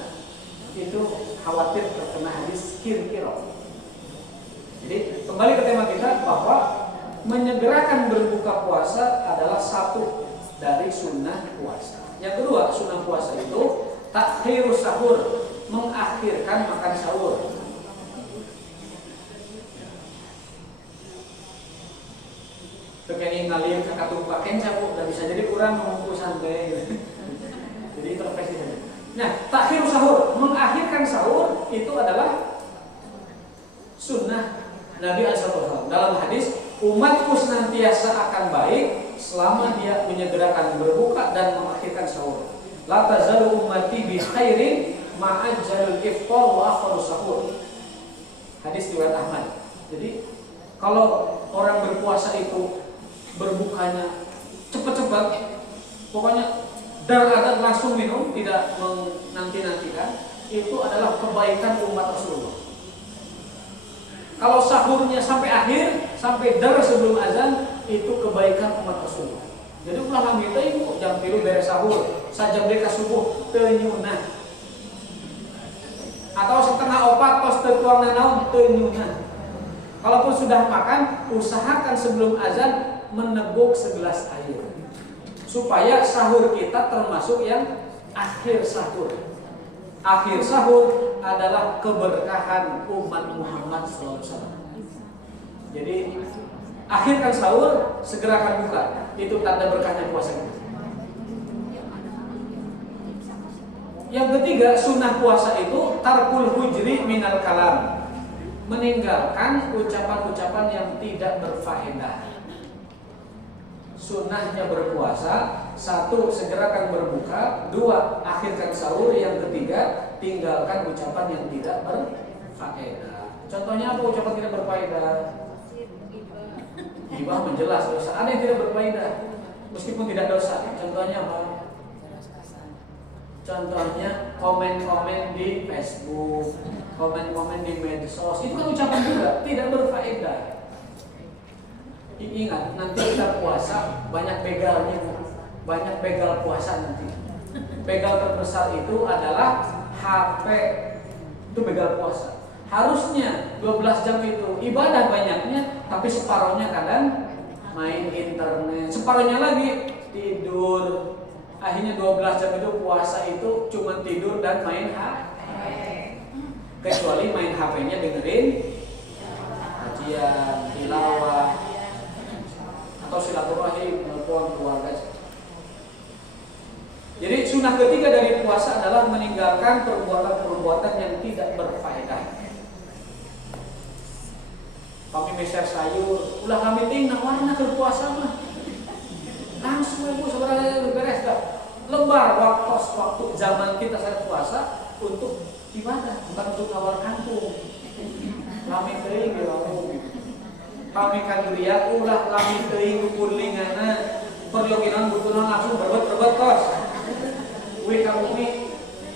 itu khawatir terkena hadis kir-kiro. Jadi kembali ke tema kita bahwa menyegerakan berbuka puasa adalah satu dari sunnah puasa. Yang kedua, sunnah puasa itu takhirus sahur, mengakhirkan makan sahur. Kepengen ngalir ke katung paken cabu, dan bisa jadi kurang mengumpul santai. Jadi introspeksi saja. Nah, takhirus sahur, mengakhirkan sahur itu adalah sunnah Nabi SAW. Dalam hadis, umatku senantiasa akan baik selama dia menyegerakan berbuka dan mengakhirkan sahur. La tazalu ummati bi khairin ma'ajjalul iftar wa akharus sahur. Hadis riwayat Ahmad. Jadi kalau orang berpuasa itu berbukanya cepat-cepat, pokoknya dar-dar langsung minum, tidak menanti-nantikan, itu adalah kebaikan umat Rasulullah. Kalau sahurnya sampai akhir, sampai dar sebelum azan, itu kebaikan umat Rasulullah. Jadi ulah kami itu jam 3 beres sahur, sajam deka subuh teu nyunah. Atau setengah 4 tos teu tuang nanaon teu nyunah. Kalaupun sudah makan, usahakan sebelum azan meneguk segelas air. Supaya sahur kita termasuk yang akhir sahur. Akhir sahur adalah keberkahan umat Muhammad SAW. Jadi akhirkan sahur, segerakan buka. Itu tanda berkahnya puasa kita. Yang ketiga, sunnah puasa itu tarkul hujri minal kalam, meninggalkan ucapan-ucapan yang tidak berfaedah. Sunnahnya berpuasa, satu, segerakan berbuka, dua, akhirkan sahur, yang ketiga, tinggalkan ucapan yang tidak berfaedah. Contohnya apa ucapan tidak berfaedah? Gibah menjelas dosa. Ada yang tidak berfaedah meskipun tidak dosa. Contohnya apa? Contohnya komen-komen di Facebook, komen-komen di medsos. Itu kan ucapan juga tidak berfaedah. Ingat, nanti kita puasa banyak begalnya, banyak begal puasa nanti. Begal terbesar itu adalah HP, itu begal puasa. Harusnya 12 jam itu ibadah banyaknya, tapi separohnya kadang main internet, separohnya lagi tidur. Akhirnya 12 jam itu puasa itu cuma tidur dan main HP. Kecuali main HP-nya dengerin kajian, tilawah, atau silaturahim, telepon keluarga. Jadi sunnah ketiga dari puasa adalah meninggalkan perbuatan-perbuatan yang tidak berfaedah. Kami meser sayur, ulah kami ting warna ke puasa mah. Langsung ibu sebenarnya beres dah. Lebar waktu zaman kita saat puasa untuk ibadah, bukan untuk nawar kantung. Lami teuing ge kami kaguriat ulah lami teuing kurlingana peryoginan butunan langsung berbet kos. Wih kamu ini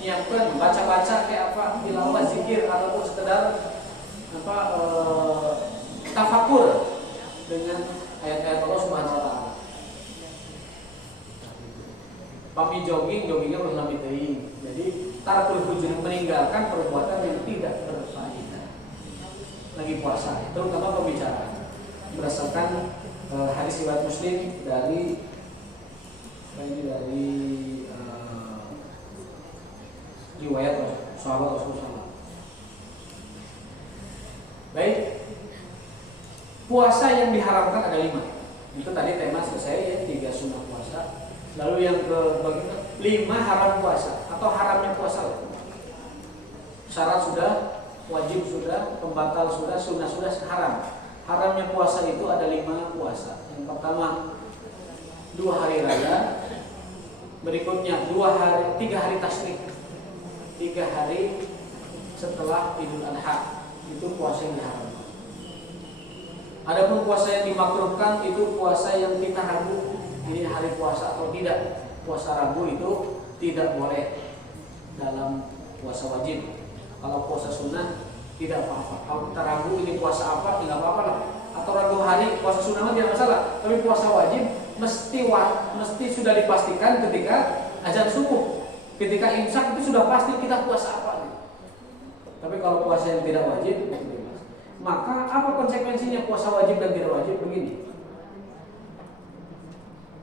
nyiapkan baca-baca kayak apa, tilawah, zikir ataupun sekedar apa tafakur dengan ayat-ayat Allah Subhanahu wa taala. Pami joggingnya udah lami teuing. Jadi tarkul hujur, meninggalkan perbuatan yang tidak berfaedah. Lagi puasa, terutama pembicaraan. Berdasarkan hadis riwayat Muslim dari riwayat sahabat Rasulullah. Baik, puasa yang diharamkan ada 5. Itu tadi tema selesai ya, 3 sunnah puasa. Lalu yang ke 5 haram puasa atau haramnya puasa. Syarat sudah, wajib sudah, pembatal sudah, sunnah sudah, haram. Haramnya puasa itu ada 5 puasa. Yang pertama 2 hari raya, berikutnya 3 hari tasyrik, 3 hari setelah Idul Adha, itu puasa yang diharamkan. Adapun puasa yang dimakruhkan itu puasa yang kita ragu ini hari puasa atau tidak. Puasa ragu itu tidak boleh dalam puasa wajib. Kalau puasa sunnah tidak apa-apa. Kalau kita ragu ini puasa apa, tidak apa-apa lah. Atau ragu hari puasa sunnah tidak masalah. Tapi puasa wajib mesti sudah dipastikan ketika azan subuh. Ketika imsak itu sudah pasti kita puasa apa. Tapi kalau puasa yang tidak wajib, maka apa konsekuensinya puasa wajib dan tidak wajib? Begini,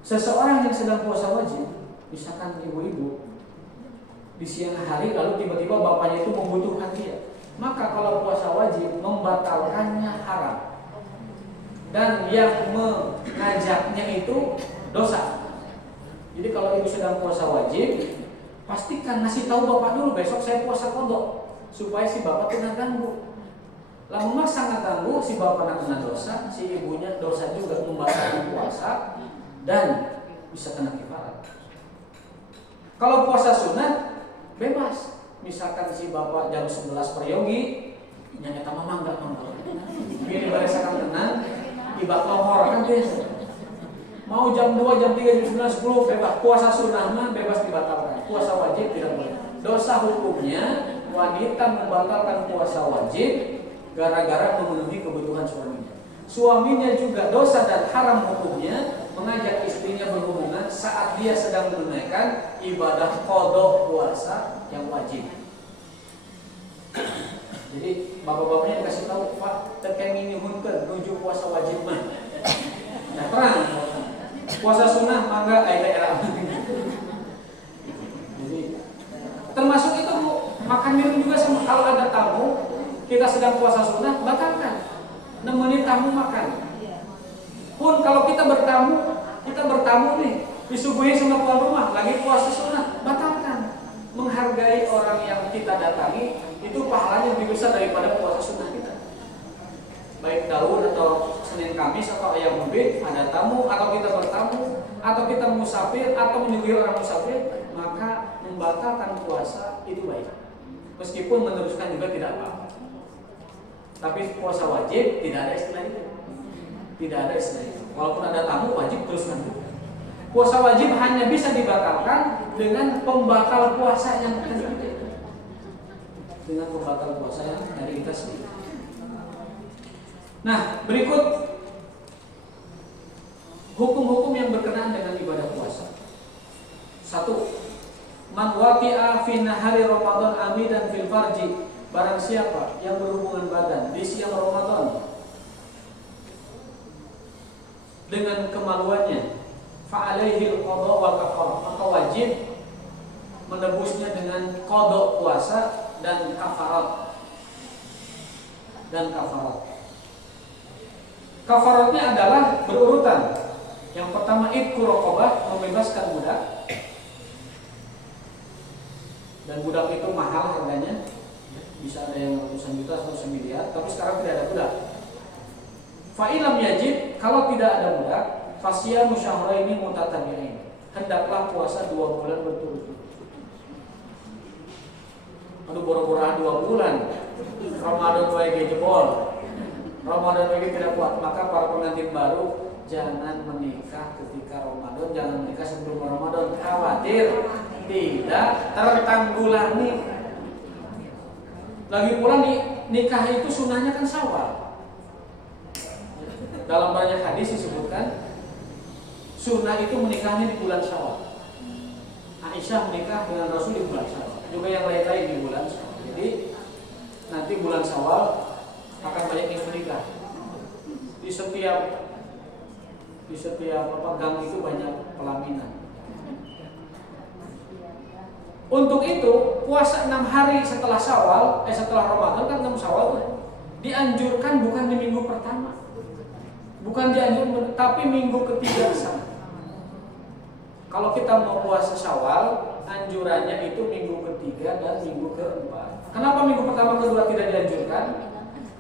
seseorang yang sedang puasa wajib, misalkan ibu-ibu di siang hari lalu tiba-tiba bapaknya itu membutuhkan dia, maka kalau puasa wajib membatalkannya haram dan yang mengajaknya itu dosa. Jadi kalau ibu sedang puasa wajib, pastikan ngasih tahu bapak dulu, besok saya puasa kodok, supaya si bapak tidak ganggu. Lah memaksa ngeganggu, si bapak kena dosa, si ibunya dosa juga membatalkan puasa dan bisa kena kifarat. Kalau puasa sunat bebas. Misalkan si bapak jam 11 peryogi, nyanyi sama mangga. Pilih barisakan tenang, ibak lohor kan biasa. Mau jam 2, jam 3, jam 9, 10 bebas. Puasa sunnah mah bebas dibatalkan. Puasa wajib tidak boleh. Dosa hukumnya wanita membatalkan puasa wajib gara-gara memenuhi kebutuhan suaminya. Suaminya juga dosa dan haram hukumnya mengajak istrinya berhubungan saat dia sedang menunaikan ibadah qada puasa yang wajib. Jadi bapak-bapaknya dikasih tahu, Pak, terkait ini hunker menuju puasa wajib mah. Nah, terang. Puasa sunnah mangga daerah. Jadi termasuk itu Bu, makan minum juga sama. Kalau ada tamu, kita sedang puasa sunnah, batalkan. Nemenin tamu makan. Pun kalau kita bertamu nih, disuguhi sama tuan rumah, lagi puasa sunnah, batalkan. Menghargai orang yang kita datangi, itu pahalanya lebih besar daripada puasa sunnah kita. Baik Daud atau Senin Kamis atau ayam ubin, ada tamu atau kita bertamu atau kita musafir atau menyuguhi orang musafir, maka membatalkan puasa itu baik. Meskipun meneruskan juga tidak apa-apa. Tapi puasa wajib tidak ada istilah itu. Tidak ada istilah itu. Walaupun ada tamu wajib teruskan. Puasa wajib hanya bisa dibatalkan dengan pembatal puasa yang terjadi. Dengan pembatal puasa yang dari kita sendiri. Nah, berikut hukum-hukum yang berkenaan dengan ibadah puasa. 1. Man waqi'a fi nahari Ramadan amidan fil farji. Barang siapa yang berhubungan badan di siang Ramadan dengan kemaluannya, fa'alaihi al-qada wal kafarah, maka wajib menebusnya dengan qada puasa dan kafarat. Kafaratnya adalah berurutan. Yang pertama itqu raqabah, membebaskan budak. Dan budak itu mahal harganya. Bisa ada yang ratusan juta atau semiliar, tapi sekarang tidak ada budak. Fa'ilam yajib, kalau tidak ada budak, fasyamu syahraini mutatabi'ain. Hendaklah puasa 2 bulan berturut-turut. Aduh, boro-boro 2 bulan. Ramadan lagi jebol. Ramadan lagi tidak kuat, maka para pengantin baru jangan menikah ketika Ramadan, jangan menikah sebelum Ramadan. Khawatir tidak tertanggulangi. Lagi pula nikah itu sunahnya kan Syawal. Dalam banyak hadis disebutkan sunnah itu menikahnya di bulan Syawal. Aisyah menikah dengan Rasul di bulan Syawal. Juga yang lain-lain di bulan Syawal. Jadi nanti bulan Syawal akan banyak yang menikah. Di setiap gang itu banyak pelaminan. Untuk itu puasa 6 hari setelah setelah Ramadan kan 6 Syawal dianjurkan bukan di minggu pertama, bukan dianjurkan, tapi minggu ketiga sana. Kalau kita mau puasa Syawal, anjurannya itu minggu ketiga dan minggu keempat. Kenapa minggu pertama kedua tidak dianjurkan?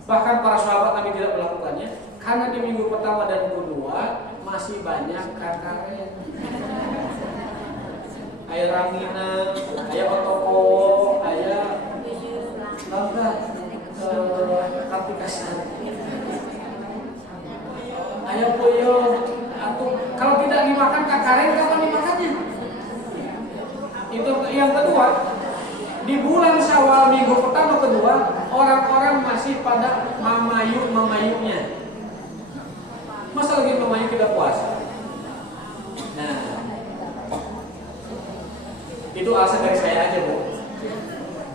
Bahkan para sahabat Nabi tidak melakukannya, karena di minggu pertama dan kedua masih banyak kakaret. Ayah ranginan, ayah otoko, ayah aplikasi. Ya boyo, kalau tidak dimakan kakareng kapan dimakannya? Itu yang kedua. Di bulan Syawal minggu pertama kedua, orang-orang masih pada mamayuk-mamayuknya. Masa lagi mamayuk tidak puasa? Nah, itu alasan dari saya aja, Bu.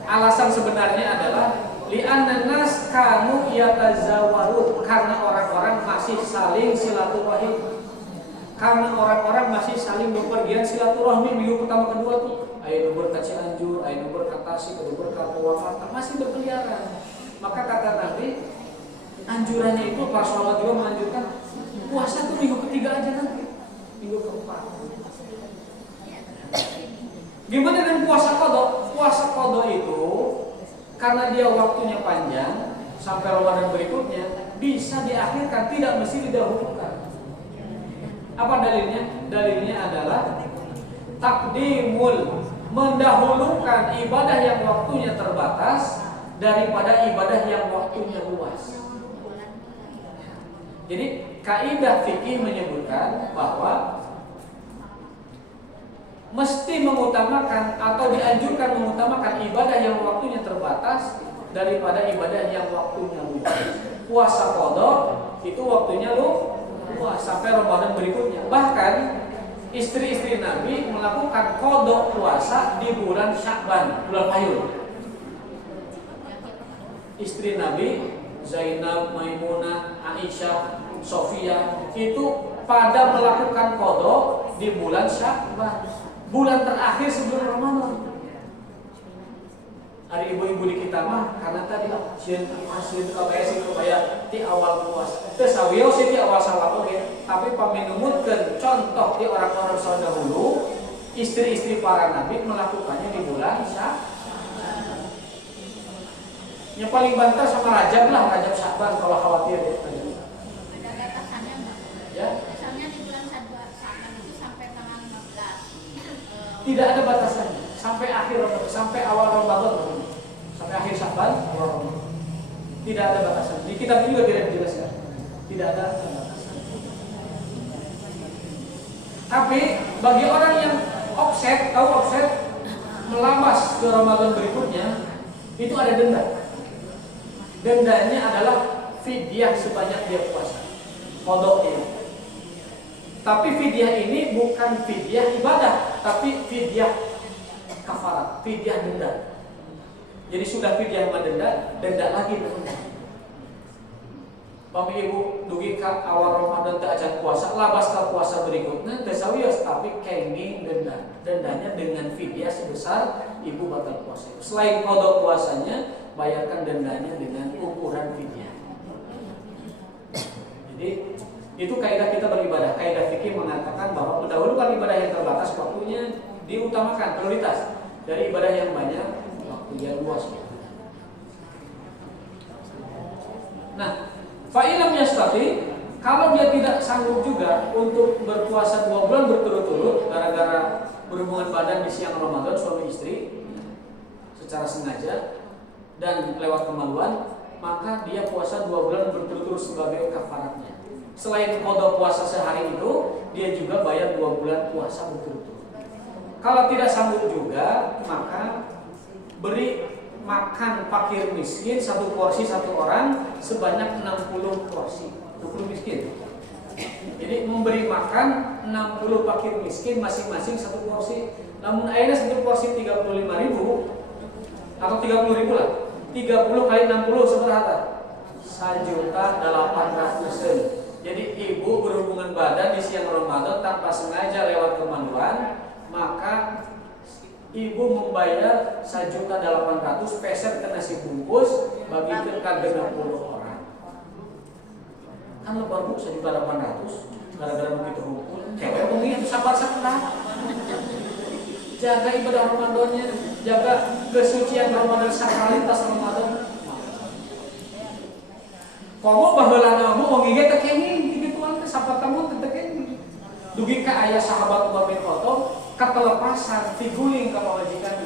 Alasan sebenarnya adalah li'anna nas kanu yatazawarun, karena orang-orang masih saling silaturahim. Karena orang-orang masih saling bepergian silaturahmi minggu pertama kedua tuh. Ayo berkat Cianjur, ayo berkat Tasik, ayo berkat Purwakarta, masih berkeliaran. Maka kata Nabi, anjurannya itu para sahabat juga menganjurkan puasa tuh minggu ketiga aja nanti, minggu keempat. Gimana dengan puasa qadha? Puasa qadha itu karena dia waktunya panjang sampai Ramadan berikutnya bisa diakhirkan, tidak mesti didahulukan. Apa dalilnya? Dalilnya adalah takdimul, mendahulukan ibadah yang waktunya terbatas daripada ibadah yang waktunya luas. Jadi kaidah fikih menyebutkan bahwa mesti mengutamakan atau dianjurkan mengutamakan ibadah yang waktunya terbatas daripada ibadah yang waktunya luas. Puasa qadha itu waktunya luas sampai Ramadan berikutnya. Bahkan istri-istri Nabi melakukan qadha puasa di bulan Sya'ban, bulan Payul. Istri Nabi Zainab, Maimunah, Aisyah, Sofia itu pada melakukan qadha di bulan Sya'ban, bulan terakhir sebelum Ramadan. Hari ibu-ibu di kita mah karena tadi sieun asli kabaya ti awal puasa. Teu sawiyo sih ti awal Syawal oge, tapi paminumutkeun contoh di orang-orang dahulu, istri-istri para nabi melakukannya di bulan Sya'ban. Yang paling banter sama Rajab lah, Rajab Sya'ban kalau khawatir ya. Ada batasannya enggak? Ya. Misalnya di bulan Sya'ban itu sampai tanggal 15. Tidak ada batasannya. Sampai akhir Ramadan, sampai awal Ramadan, sampai akhir Sya'ban, awal Ramadan. Tidak ada batasan. Di kitab ini juga tidak dijelaskan. Tidak ada batasan. Tapi bagi orang yang offset, tahu offset, melambas ke Ramadan berikutnya, itu ada denda. Dendanya adalah fidyah sebanyak dia puasa. Qadha ini. Tapi fidyah ini bukan fidyah ibadah, tapi fidyah kafarat, fidyah denda. Jadi sudah fidyah sama denda lagi namanya. Bapak Ibu dugi ka awal Ramadan teu acan puasa, labas ka puasa berikutnya teu sawios tapi kenging denda. Dendanya dengan fidyah sebesar ibu batal puasa. Selain qadha puasanya, bayarkan dendanya dengan ukuran fidyah. Jadi itu kaidah kita beribadah. Kaidah fikih mengatakan bahwa mendahulukan ibadah yang terbatas waktunya diutamakan, prioritas dari ibadah yang banyak waktunya luas. Nah, fa'ilam yastati, kalau dia tidak sanggup juga untuk berpuasa 2 bulan berturut-turut gara-gara berhubungan badan di siang Ramadan suami istri secara sengaja dan lewat kemaluan, maka dia puasa 2 bulan berturut-turut sebagai kafaratnya. Selain qadha puasa sehari itu, dia juga bayar 2 bulan puasa berturut-turut. Kalau tidak sanggup juga, maka beri makan fakir miskin 1 porsi 1 orang sebanyak 60 porsi. 20 miskin. Jadi memberi makan 60 fakir miskin masing-masing 1 porsi. Namun akhirnya 1 porsi 35.000 atau 30.000 lah. 30 kali 60 seberapa? 1.800.000. Jadi ibu berhubungan badan di siang Ramadan tanpa sengaja lewat kemaluan, maka ibu membayar 1.800.000 peser ke nasi bungkus bagi ke 60 orang. Kan lebar bu 1.800.000 gara-gara begitu hukum. Cewek mungkin sabar-sabar. Jaga ibadah Ramadannya, jaga kesucian Ramadan, sakralitas Ramadan. Komo baheula nama mau ngige teh kenging digituan teh sapa tamu teh kenging. Dugi ka aya sahabat Umar bin Khattab katelepasan figuring ka majikan.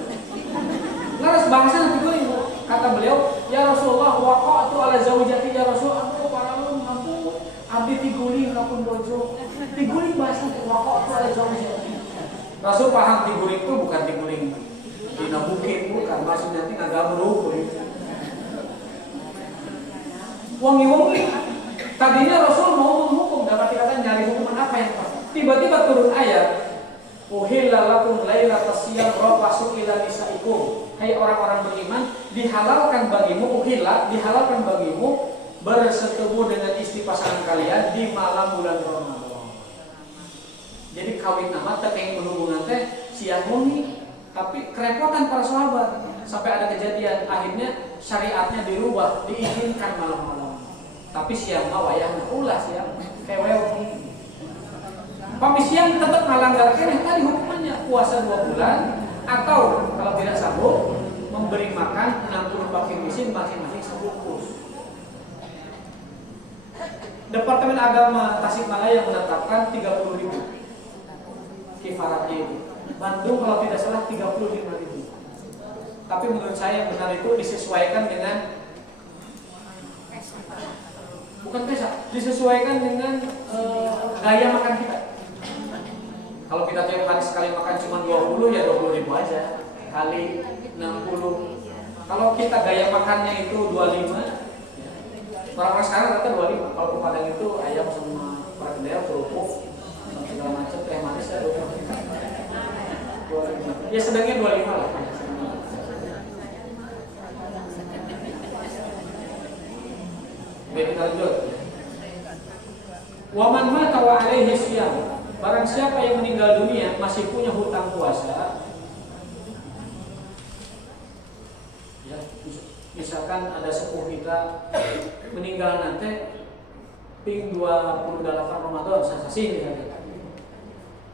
Laras bahasa figuring kata beliau, "Ya Rasulullah waqa'tu ala zaujati ya Rasul, aku paralun mampu Abdi tiguling kapun bojo. Tiguling bahasa wakok itu ada jauhnya. Rasul paham tiguling itu bukan tiguling dina bukit, bukan. Maksudnya nanti ngagabru. Wangi-wangi. Tadinya Rasul mau menghukum, dapat dikatakan nyari hukuman apa yang pas. Tiba-tiba turun ayat. Uhilla lakum lailatas siyam rafasu ila nisaikum. Hai orang-orang beriman, dihalalkan bagimu, dihalalkan bagimu bersetubuh dengan istri pasangan kalian di malam bulan Ramadan. Jadi kawin nama teh yang berhubungan teh siang wengi, tapi kerepotan para sahabat sampai ada kejadian akhirnya syariatnya dirubah, diizinkan malam-malam. Tapi siang wayahna ulah siang kewewe. Tapi siang tetap melanggar keneh tadi hukumannya puasa 2 bulan atau kalau tidak sanggup memberi makan 60 fakir miskin masing-masing sebungkus. Departemen Agama Tasikmalaya menetapkan 30.000 kifaratnya itu. Bandung kalau tidak salah 35.000. Tapi menurut saya yang benar itu disesuaikan dengan bukan pesa, disesuaikan dengan gaya makan kita. Kalau kita tiap hari sekali makan cuma 20 ya 20.000 aja kali 60. Kalau kita gaya makannya itu 25, orang-orang sekarang kata 25. Kalau ke Padang itu ayam sama perkedel, kerupuk, segala macam teh manis ya 25. Ya sedangnya 25 lah. Oke, kita lanjut. Waman mata wa alaihi siyam. Barang siapa yang meninggal dunia masih punya hutang puasa, ya, misalkan ada sepuh kita meninggal nanti ping 28 Ramadan sasasi misalnya.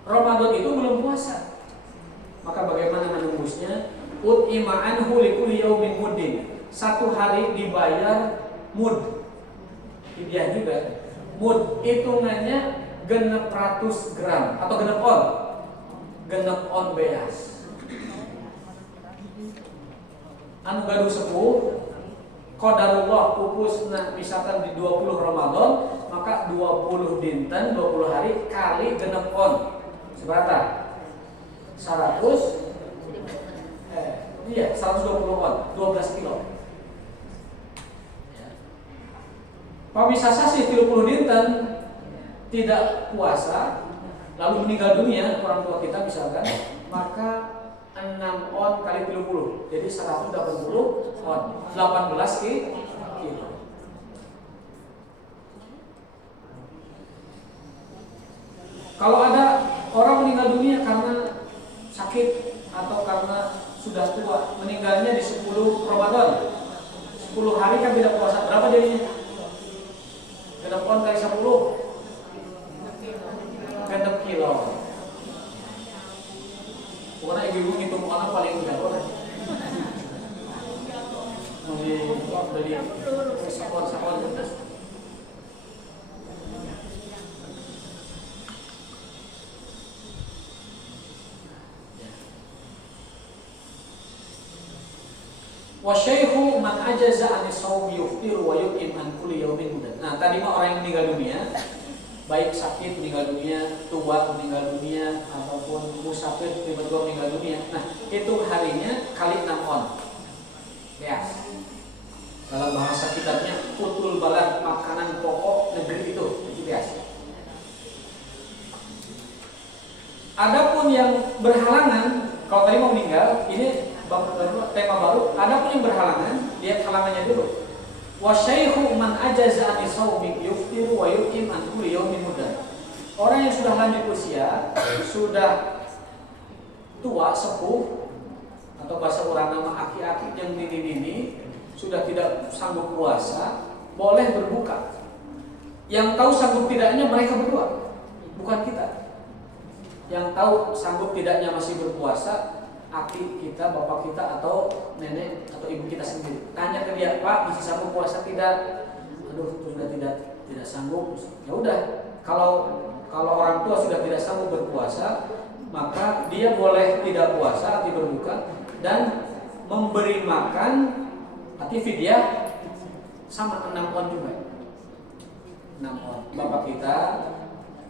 Ramadan itu belum puasa. Maka bagaimana menembusnya? Ut'ima anhu likulli yaumin muddin. 1 hari dibayar mud. Dia juga mud hitungannya genep ratus gram atau genep on beas. Anu gaduh sepuh qadarullah pupusna misalkan di 20 Ramadan, maka 20 dinten 20 hari kali genep on seberapa? 120 on 12 kilo. Pamisasa sih 30 dinten tidak puasa lalu meninggal dunia orang tua kita misalkan, maka 6 on kali 30 jadi 180 on 18 kilo. Kalau ada orang meninggal dunia karena sakit atau karena sudah tua, meninggalnya di 10 Ramadan, 10 hari kan tidak puasa, berapa jadinya? 6 on kali 10 6 kilo. Pokoknya ibu ngitung mana paling jago lah. Dari sakon terus. Wa syaikhu man ajaza an shaum yuftir wa yuqim an kulli yawmin mudan. Nah, tadi mah orang yang meninggal dunia, baik sakit meninggal dunia, tua meninggal dunia, ataupun musafir tiba-tiba meninggal dunia. Nah, itu harinya kali 6 on. Ya. Dalam bahasa kitabnya utul balad, makanan pokok negeri itu biasa. Adapun yang berhalangan, kalau tadi mau meninggal, ini tema baru. Adapun yang berhalangan, lihat halangannya dulu. Wa syaikhu man ajaza an shaumi yuftiru wa yuqim an kulli yawmin mudan. Orang yang sudah lanjut usia, sudah tua, sepuh, atau bahasa orang nama aki-aki yang nini-nini, sudah tidak sanggup puasa, boleh berbuka. Yang tahu sanggup tidaknya mereka berdua, bukan kita. Yang tahu sanggup tidaknya masih berpuasa, aki kita, bapak kita, atau nenek atau ibu kita sendiri. Tanya ke dia, Pak, masih sanggup puasa tidak? Aduh, sudah tidak sanggup. Ya udah, kalau orang tua sudah tidak sanggup berpuasa, maka dia boleh tidak puasa, arti berbuka, dan memberi makan, arti fidyah, sama 6 on juga. 6 on. Bapak kita,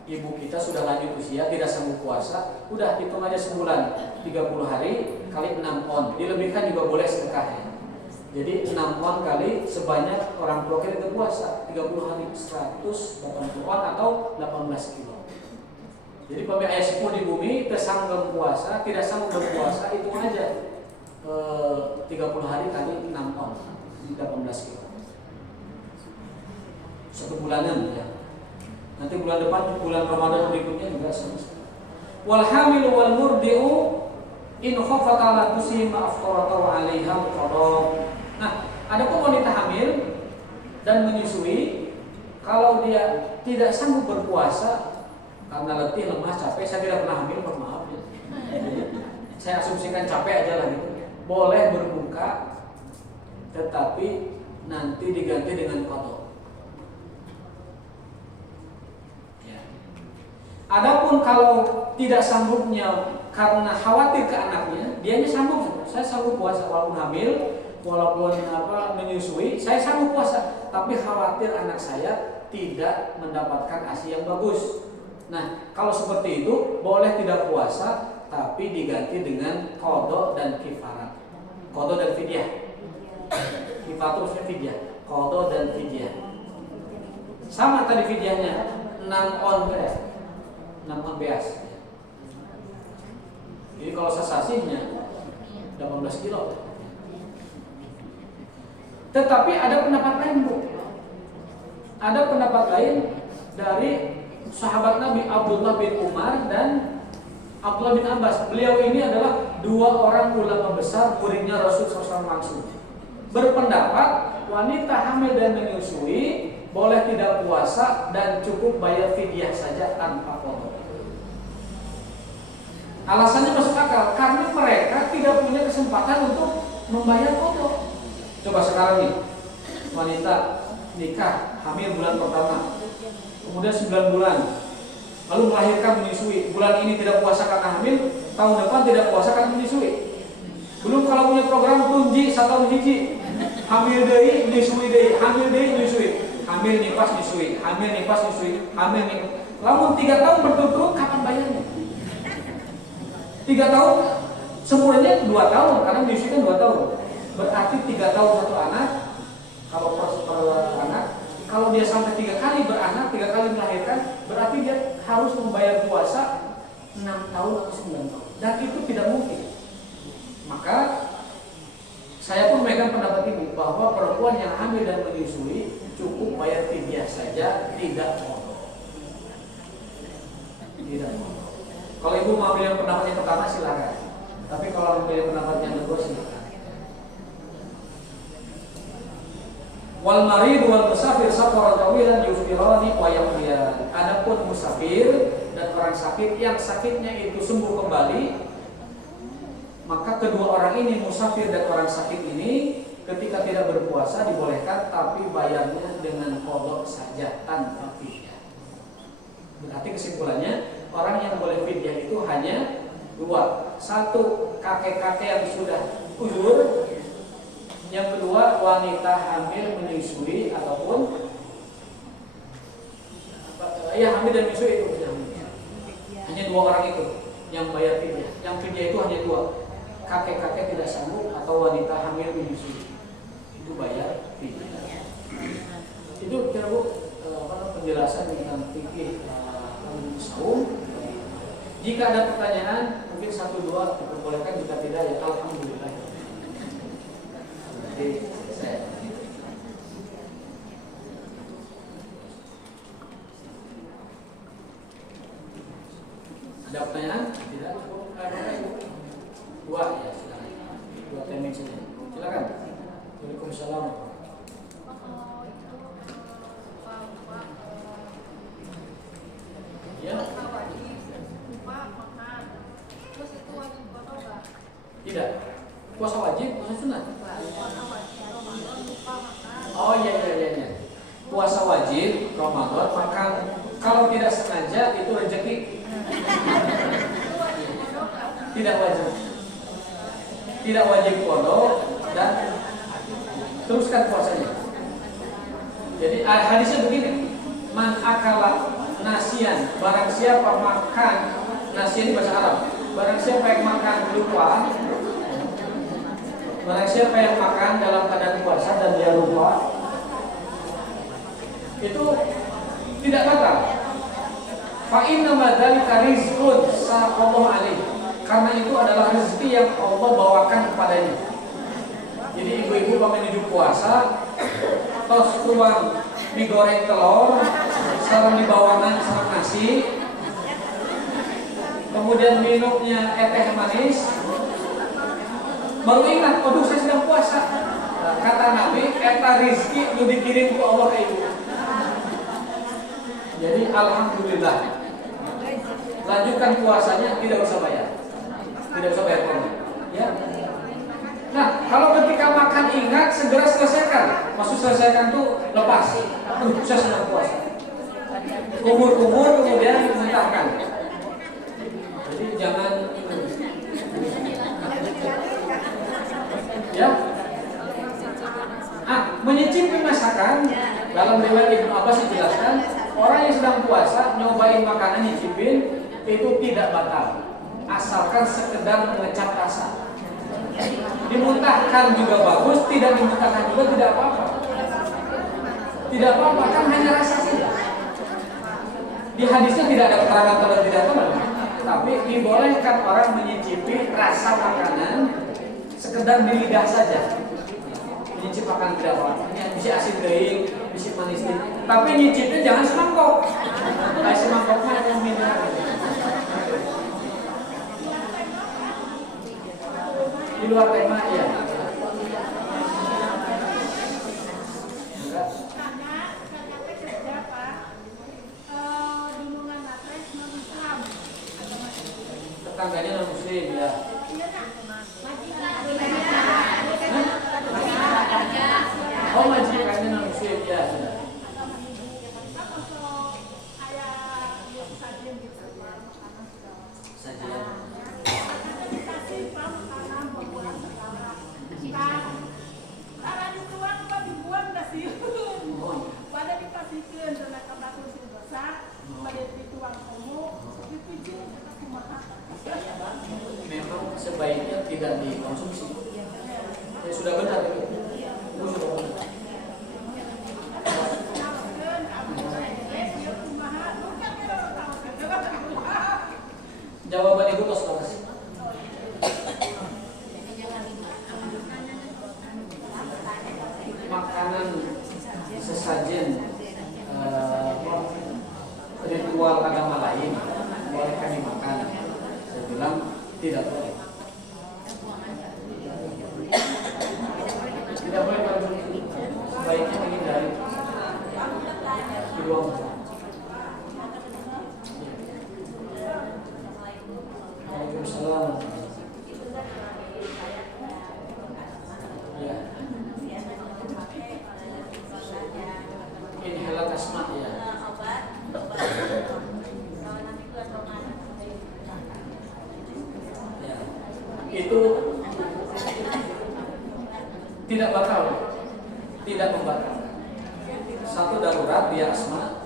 ibu kita sudah lanjut usia, tidak sanggup puasa, udah hitung aja sebulan 30 hari kali 6 on. Dilebihkan juga boleh sedekah ya. Jadi 6 on kali sebanyak orang tua kita puasa 30 hari 180 on atau 18 kilo. Jadi pemilik ayah sepuh di bumi tersanggup puasa, tidak sanggup berpuasa, hitung aja 30 hari kali 6 on 18 kilo. 1 bulanan ya. Nanti bulan depan, bulan Ramadan berikutnya juga sama. Wal hamilu wal murdi'u in khafat ala tusima aftarata wa 'alaiha qada. Nah, ada pun wanita hamil dan menyusui, kalau dia tidak sanggup berpuasa karena letih, lemah, capek, saya tidak pernah hamil, mohon maaf ya. Saya asumsikan capek aja lah gitu. Boleh berbuka, tetapi nanti diganti dengan qada. Adapun kalau tidak sanggupnya karena khawatir ke anaknya, dianya sanggup. Saya sanggup puasa walaupun hamil, walaupun menyusui, saya sanggup puasa. Tapi khawatir anak saya tidak mendapatkan ASI yang bagus. Nah, kalau seperti itu boleh tidak puasa, tapi diganti dengan qada dan kifarat. Qada dan fidyah. Kifaratnya fidyah, qada dan fidyah. Sama tadi fidyahnya 6 on beas. 6 on beas. Jadi kalau sasasinya 18 kilo. Tetapi ada pendapat lain, Bu. Ada pendapat lain dari sahabat Nabi Abdullah bin Umar dan Abdullah bin Abbas. Beliau ini adalah 2 orang ulama besar muridnya Rasul SAW langsung. Berpendapat wanita hamil dan menyusui boleh tidak puasa dan cukup bayar fidyah saja tanpa qada. Alasannya masuk akal karena mereka tidak punya kesempatan untuk membayar qada. Coba sekarang nih, wanita nikah, hamil bulan pertama, kemudian 9 bulan, lalu melahirkan, menyusui. Bulan ini tidak puasa karena hamil, tahun depan tidak puasa karena menyusui. Belum kalau punya program tunji 1 tahun hiji, hamil deui, nyusui deui, hamil deui, nyusui, hamil nipas nyusui, hamil nipas nyusui, hamil nipas. Lamun 3 tahun berturut-turut, kapan bayarnya? 3 tahun, semuanya 2 tahun, karena menyusui kan 2 tahun. Berarti 3 tahun 1 anak. Kalau per anak, kalau dia sampai 3 kali beranak, 3 kali melahirkan, berarti dia harus membayar puasa 6 tahun atau 9 tahun. Dan itu tidak mungkin. Maka saya pun memegang pendapat ini bahwa perempuan yang hamil dan menyusui cukup bayar fidyah saja, tidak qada. Tidak qada. Kalau ibu mau ambil yang pendapat yang pertama silakan. Tapi kalau ambil yang pendapat yang kedua silakan. Wal marid wal musafir safaran tawilan yuftirani wa yaqdiyan. Adapun musafir dan orang sakit yang sakitnya itu sembuh kembali, maka kedua orang ini, musafir dan orang sakit ini, ketika tidak berpuasa dibolehkan, tapi bayarnya dengan qada saja tanpa fidyah. Berarti kesimpulannya, orang yang boleh fidyah itu hanya 2. 1, kakek-kakek yang sudah uzur. Yang kedua, wanita hamil menyusui ataupun hamil dan menyusui itu hanya 2 orang itu yang bayar fidyah. Yang fidyah itu hanya 2, kakek-kakek tidak sanggup atau wanita hamil menyusui, itu bayar fidyah. Itu kira penjelasan tentang fikih saum. Jika ada pertanyaan, mungkin 1-2 diperbolehkan, jika tidak ya alhamdulillah. Jadi saya ada pertanyaan? Tidak? Dua ya, silakan. 2 temen saja. Silakan. Waalaikumsalam. Ya. Tidak. Puasa wajib, puasa sunat. Oh iya. Puasa wajib Ramadan, makan. Kalau tidak sengaja itu rezeki. Tidak wajib. Tidak wajib qada dan teruskan puasanya. Jadi hadisnya begini. Man akala nasian, barang siapa makan nasian ini bahasa Arab. Barang siapa yang makan lupa, barang siapa yang makan dalam keadaan puasa dan dia lupa, itu tidak batal. Fa inna madzalika rizqun saqallahu alaihi. Karena itu adalah rezeki yang Allah bawakan kepadanya. Jadi ibu-ibu menuju puasa, tos tuang mie goreng telur, sarang di bawangan sarang nasi, kemudian minumnya teh manis, baru ingat, aduh saya sedang puasa. Kata Nabi, eta rizki lu dikirim ke Allah ke ibu. Jadi alhamdulillah, lanjutkan puasanya, tidak usah bayar, tidak usah bayar korban. Ya. Nah, kalau ketika makan ingat, segera selesaikan. Maksud selesaikan tuh lepas. Saya sedang puasa. Kumur-kumur kemudian muntahkan. Jadi jangan, ya. Menyicipi masakan. Dalam riwayat Ibnu Abbas dijelaskan, orang yang sedang puasa nyobain makanan nyicipin itu tidak batal, asalkan sekedar mengecap rasa. Dimuntahkan juga bagus, tidak dimuntahkan juga tidak apa-apa. Tidak apa-apa, kan hanya rasa saja. Di hadisnya tidak ada keterangan atau tidak teman, tapi dibolehkan orang menyicipi rasa makanan sekedar di lidah saja. Menyicip makanan tidak apa-apa. Bisa asin kering, bisa manis dikit. Tapi nyicipnya jangan semangkok. Kayak semangkoknya yang minum. Di luar tema ya. Tetangganya non muslim ya. Oh majikannya non muslim ya sudah. Sajian. Memang sebaiknya tidak dikonsumsi. Ya sudah benar itu. Sudah benar. Jawaban ibu tos kasih. Makanan sesajen ritual agama lain bolehkah dimakan? Saya bilang tidak boleh. Tidak boleh konsumsi. Sebaiknya menghindari di ruang makan. Waalaikumsalam. Ya. Ini halal asma ya. Ya. Itu tidak batal, tidak membatalkan. Satu darurat dia asma.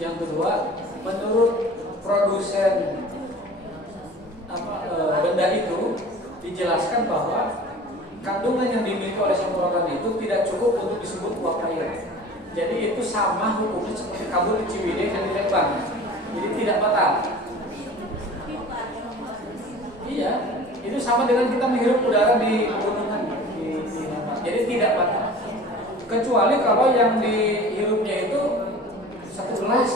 Yang kedua, menurut produsen benda itu dijelaskan bahwa kandungan yang dimiliki oleh semprotan itu tidak cukup untuk disebut uap air. Jadi itu sama hukumnya seperti kabur di Ciwidey dan di Lembang. Jadi tidak batal. Iya, itu sama dengan kita menghirup udara di gunungan di Lembang. Jadi tidak batal. Kecuali kalau yang dihirupnya itu satu gelas.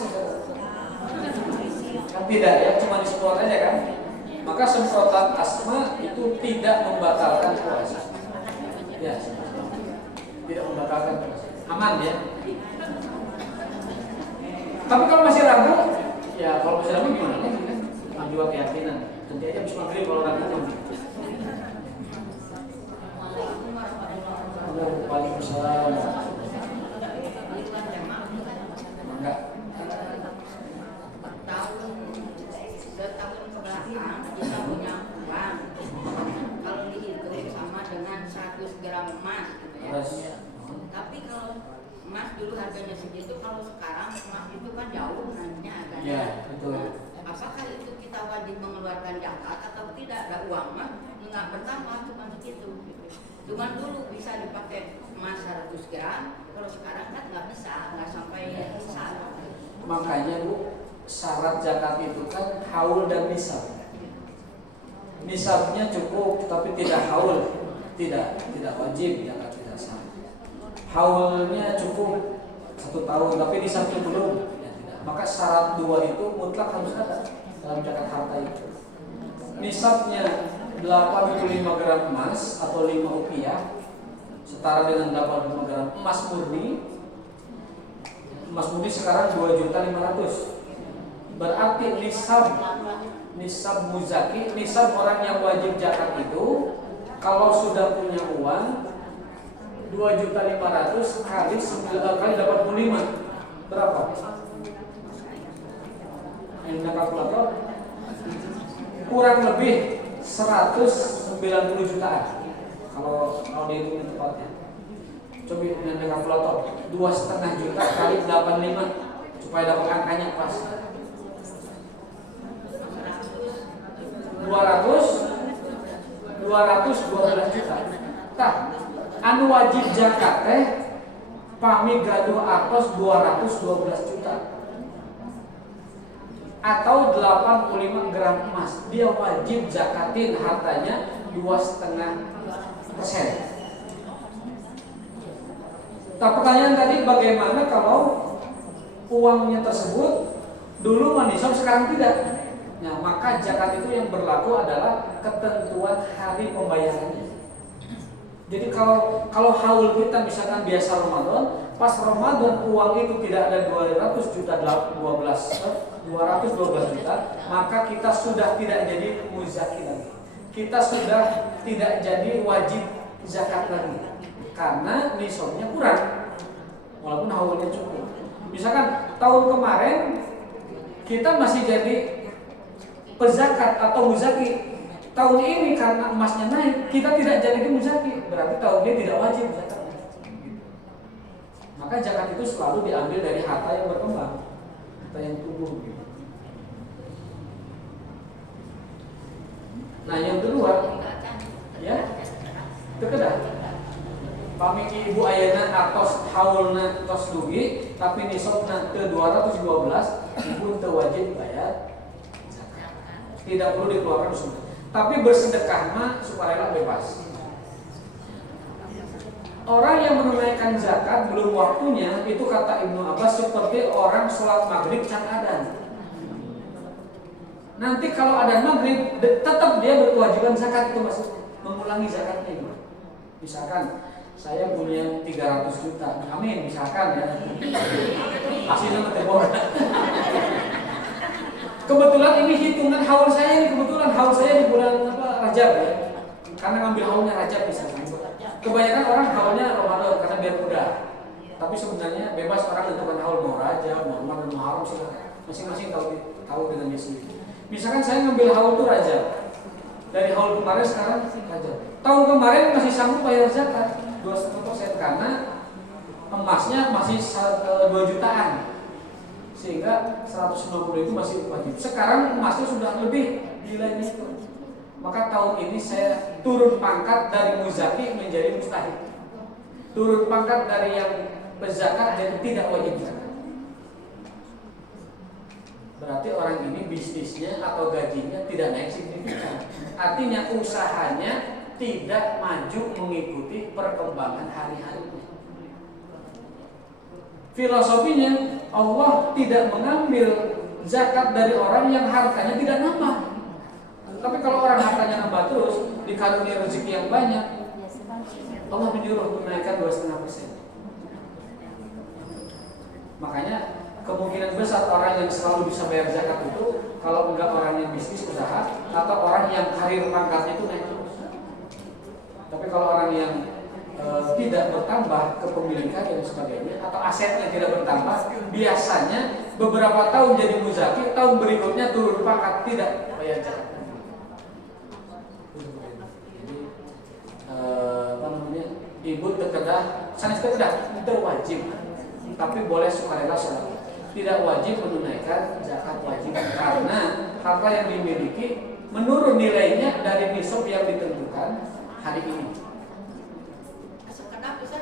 Kan tidak ya, cuma disemprot aja kan. Maka semprotan asma itu tidak membatalkan puasa. Ya, tidak membatalkan puasa. Aman ya. Tapi kalau masih ragu, ya kalau masih ragu gimana nih? Menjual keyakinan. Nanti aja bisa maghrib kalau ragu. Waalaikumsalam. Enggak. Tahun kebelakang kita punya uang, kalau dihitung sama dengan 100 gram emas gitu ya. Tapi kalau emas dulu harganya segitu, kalau sekarang emas itu kan jauh naiknya kan. Ya, betul. Apakah itu kita wajib mengeluarkan zakat atau tidak? Ada uang mah nggak bertambah, cuma segitu. Cuman dulu bisa dipakai emas 100 gram, kalau sekarang kan nggak bisa, nggak sampai besar. Makanya Bu, syarat zakat itu kan haul dan nisab. Nisabnya cukup tapi tidak haul, tidak wajib zakat tidak sah. Haulnya cukup 1 tahun tapi nisabnya belum, ya tidak. Maka syarat 2 itu mutlak harus ada dalam zakat harta itu. Nisabnya 85 gram emas atau 5 rupiah setara dengan 85 gram emas murni. Emas murni sekarang 2.500.000. Berarti nisab muzaki, nisab orang yang wajib zakat itu kalau sudah punya uang 2.500.000 kali 85 berapa? Yang kalkulator kurang lebih 190 jutaan kalau dihitung tepatnya. Coba dengan kalkulator 2,5 juta kali 85 supaya dapat angkanya pas. 212 juta. Tah, anu wajib zakat teh pami gaduh atos 212 juta. Atau 85 gram emas. Dia wajib zakatin hartanya 2,5%. Nah, pertanyaan tadi bagaimana kalau uangnya tersebut dulu manisab sekarang tidak? Nah, maka zakat itu yang berlaku adalah ketentuan hari pembayarannya. Jadi kalau haul kita misalkan biasa Ramadan, pas Ramadan uang itu tidak ada 212 juta, maka kita sudah tidak jadi muzaki lagi. Kita sudah tidak jadi wajib zakat lagi karena nisabnya kurang walaupun haulnya cukup. Misalkan tahun kemarin kita masih jadi pezakat atau muzaki, tahun ini karena emasnya naik kita tidak jadi muzaki, berarti tahun ini tidak wajib zakat. Maka zakat itu selalu diambil dari harta yang berkembang, harta yang tumbuh. Nah yang kedua, ya itu kedah. Pami ibu ayana atos haulna tos dugi, tapi nisabna ke 212, ibu teu wajib bayar zakat. Tidak perlu dikeluarkan semua. Tapi bersedekah mah sukarela bebas. Orang yang menunaikan zakat belum waktunya, itu kata Ibnu Abbas seperti orang sholat maghrib can adan. Nanti kalau adan maghrib tetap dia berkewajiban zakat, itu maksudnya mengulangi zakatnya. Misalkan saya punya 300 juta, amin misalkan ya. Hasilnya ketebor. Kebetulan ini hitungan haul saya ini, kebetulan haul saya di bulan Rajab ya. Karena ngambil haulnya Rajab misalkan. Kebanyakan orang haulnya Ramadan karena biar mudah. Tapi sebenarnya bebas orang tentukan haul mau Rajab, mau Ramadan, mau Haram silakan. Masing-masing tahu dengan dia sendiri. Misalkan saya ngambil haul itu Rajab. Dari haul kemarin sekarang Rajab. Tahun kemarin masih sanggup bayar zakat 2,5% karena emasnya masih 2 jutaan. Sehingga 190 itu masih wajib. Sekarang emasnya sudah lebih nilainya itu. Maka tahun ini saya turun pangkat dari muzaki menjadi mustahik. Turun pangkat dari yang berzakat dan tidak wajib zakat. Berarti orang ini bisnisnya atau gajinya tidak naik signifikan. Artinya usahanya tidak maju mengikuti perkembangan hari-harinya. Filosofinya Allah tidak mengambil zakat dari orang yang hartanya tidak nambah. Tapi kalau orang hartanya nambah terus, dikaruniai rezeki yang banyak, Allah menyuruh menaikkan 2,5%. Makanya kemungkinan besar orang yang selalu bisa bayar zakat itu kalau enggak orang yang bisnis usaha atau orang yang karir pangkatnya itu naik terus. Tapi kalau orang yang tidak bertambah kepemilikan dan sebagainya atau asetnya tidak bertambah, biasanya beberapa tahun jadi muzaki, tahun berikutnya turun pangkat tidak bayar zakat. Jadi ibu terkedah, sanes terkedah itu wajib tapi boleh sukarela sedekah. Tidak wajib menunaikan zakat wajib karena harta yang dimiliki menurun nilainya dari nisab yang ditentukan hari ini. Kenapa bisa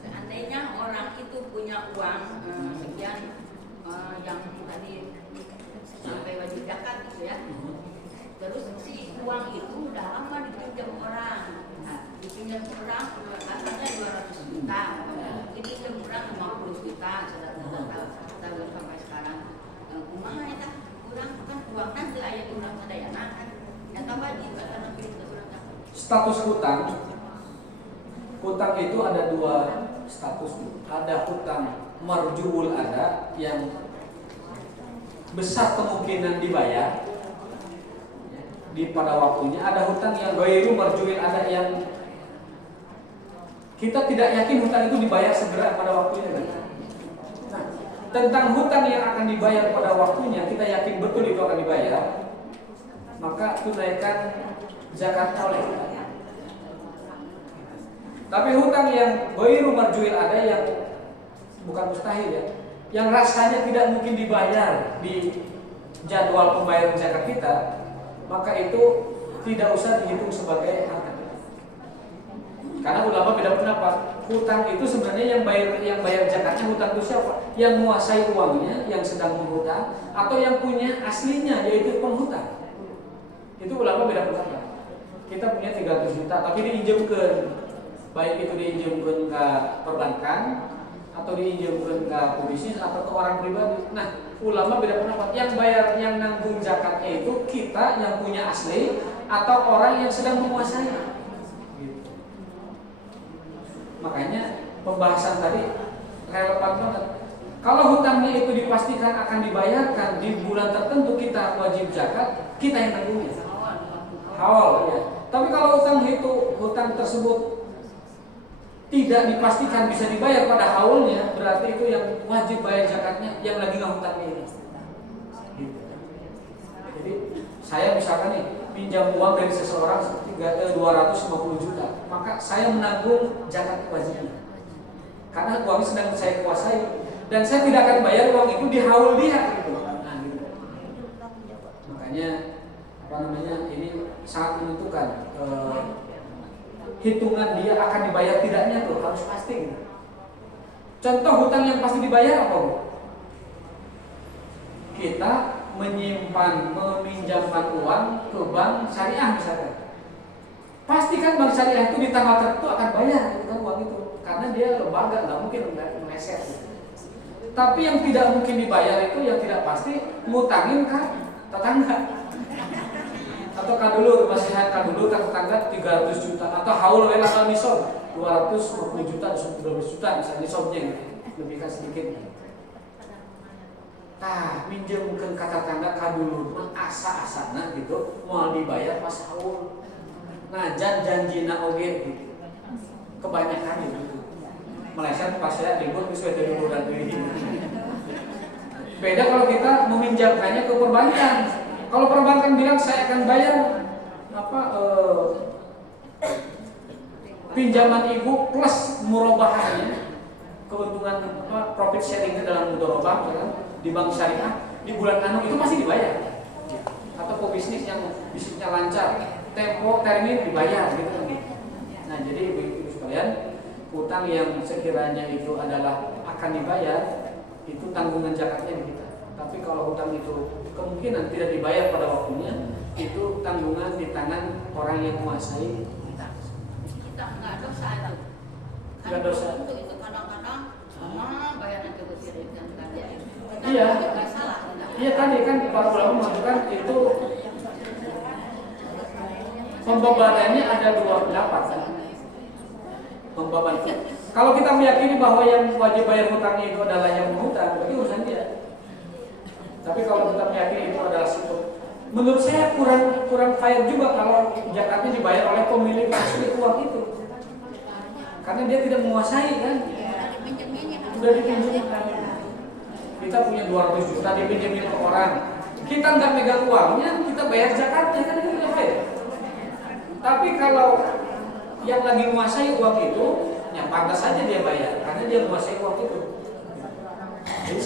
seandainya orang itu punya uang sekian yang tadi sampai wajib zakat gitu ya, terus si uang itu udah lama dipinjam orang. Nah, dipinjam orang katanya 200 juta, dipinjam orang 50 juta, sudah tahun sampai sekarang. Kumaha eta kurang kan uang nanti aya di urang sadayana kan. Eta wajib karena pinjam urang. Status hutang itu ada dua status. Ada hutang marjuul ada yang besar kemungkinan dibayar di pada waktunya. Ada hutang yang ghairu marjuil ada yang kita tidak yakin hutang itu dibayar segera pada waktunya kan? Nah, tentang hutang yang akan dibayar pada waktunya kita yakin betul itu akan dibayar, maka tunaikan zakat oleh. Tapi hutang yang ghairu marjuil ada yang bukan mustahil ya, yang rasanya tidak mungkin dibayar di jadwal pembayaran zakat kita, maka itu tidak usah dihitung sebagai harta. Karena ulama beda pendapat. Hutang itu sebenarnya yang bayar zakatnya hutang itu siapa? Yang menguasai uangnya, yang sedang menghutang, atau yang punya aslinya yaitu penghutang. Itu ulama beda pendapat. Kita punya 300 juta tapi diinjemkan, baik itu diinjemkan ke perbankan atau diinjemkan ke pebisnis atau ke orang pribadi. Nah, ulama beda pendapat. Yang bayar, yang nanggung zakatnya itu kita yang punya asli atau orang yang sedang menguasai. Gitu. Makanya pembahasan tadi relevan banget. Kalau hutangnya itu dipastikan akan dibayarkan di bulan tertentu, kita wajib zakat, kita yang nanggungnya. Awal ya. Tapi kalau hutang tersebut tidak dipastikan bisa dibayar pada haulnya, berarti itu yang wajib bayar zakatnya yang lagi ngahutang ini. Gitu. Jadi saya misalkan nih pinjam uang dari seseorang 250 juta, maka saya menanggung zakat wajibnya. Karena uangnya sedang saya kuasai dan saya tidak akan bayar uang itu di haul dia gitu. Nah, gitu. Makanya ini sangat menentukan hitungan dia akan dibayar tidaknya tuh harus pasti gitu. Contoh hutang yang pasti dibayar apa? Kita meminjamkan uang ke bank syariah misalkan. Pastikan bank syariah itu di tanggal tertentu akan bayar itu kan uang itu, karena dia lembaga nggak mungkin meleset. Tapi yang tidak mungkin dibayar itu yang tidak pasti ngutangin kan tetangga. Atau kadulur, masihan kadulur kan tetangga 300 juta atau haul wela atau nisab 250 juta, 12 juta misalnya nisabnya gitu. Lebih kan sedikit. Nah, minjemkeun ka tetangga kadulur asa-asana gitu, moal dibayar pas haul. Nah, janjina oge gitu. Kebanyakan gitu. Meleset pas saya libur geus we teu duluran deui. Beda kalau kita meminjamkannya ke perbankan. Kalau perbankan bilang saya akan bayar pinjaman ibu plus murobahannya, keuntungan profit sharing dalam mudharabah kan di bank syariah di bulan anu itu masih dibayar. Atau pebisnis yang bisnisnya lancar, tempo termin dibayar gitu. Nah, jadi ibu-ibu sekalian, utang yang sekiranya itu adalah akan dibayar, itu tanggungan zakatnya di kita. Tapi kalau utang itu kemungkinan tidak dibayar pada waktunya, itu tanggungan di tangan orang yang menguasai kita. Kita nggak dosa itu. Nggak dosa. Untuk itu kadang-kadang bayar nanti berkirim kan dia. Iya. Nggak salah. Iya tadi kan para ulama mengatakan itu pembebanannya ada dua pendapat kan. Pembeban. Kalau kita meyakini bahwa yang wajib bayar hutangnya itu adalah yang menghutang, berarti urusan dia. Tapi kalau kita meyakini itu adalah situ, menurut saya kurang fair juga kalau zakatnya dibayar oleh pemilik asli uang itu, karena dia tidak menguasai kan. Sudah dipinjamkan. Kita punya 200 juta dipinjemin ke orang, kita nggak megang uangnya, kita bayar zakatnya kan itu tidak fair. Tapi kalau yang lagi menguasai uang itu ya pantas saja dia bayar karena dia menguasai uang itu. Jadi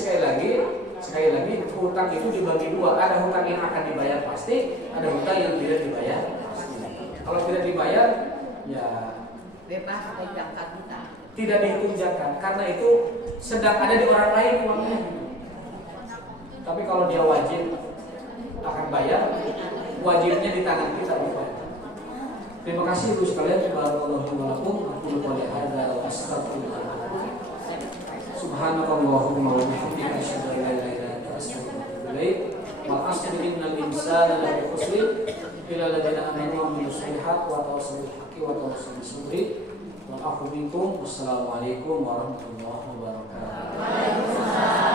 sekali lagi hutang itu dibagi dua. Ada hutang yang akan dibayar pasti, ada hutang yang tidak dibayar pasti. Kalau tidak dibayar, ya bebas dari zakat hutang. tidak dihitung zakat karena itu sedang ada di orang lain uangnya. Tapi kalau dia wajib akan bayar, wajibnya di tangan kita bukan. Terima kasih Ibu sekalian. Barakallahu walakum. Aku qouli hadza wa astaghfirullah. Subhanakallahumma wa bihamdika asyhadu an la ilaha illa anta astaghfiruka wa atubu ilaik. Wal 'asri innal insana lafi khusr illa alladziina aamanu wa 'amilus shalihaati wa tawassaw bil haqqi wa tawassaw bis sabri. Wa aqulu minkum. Wassalamualaikum warahmatullahi wabarakatuh.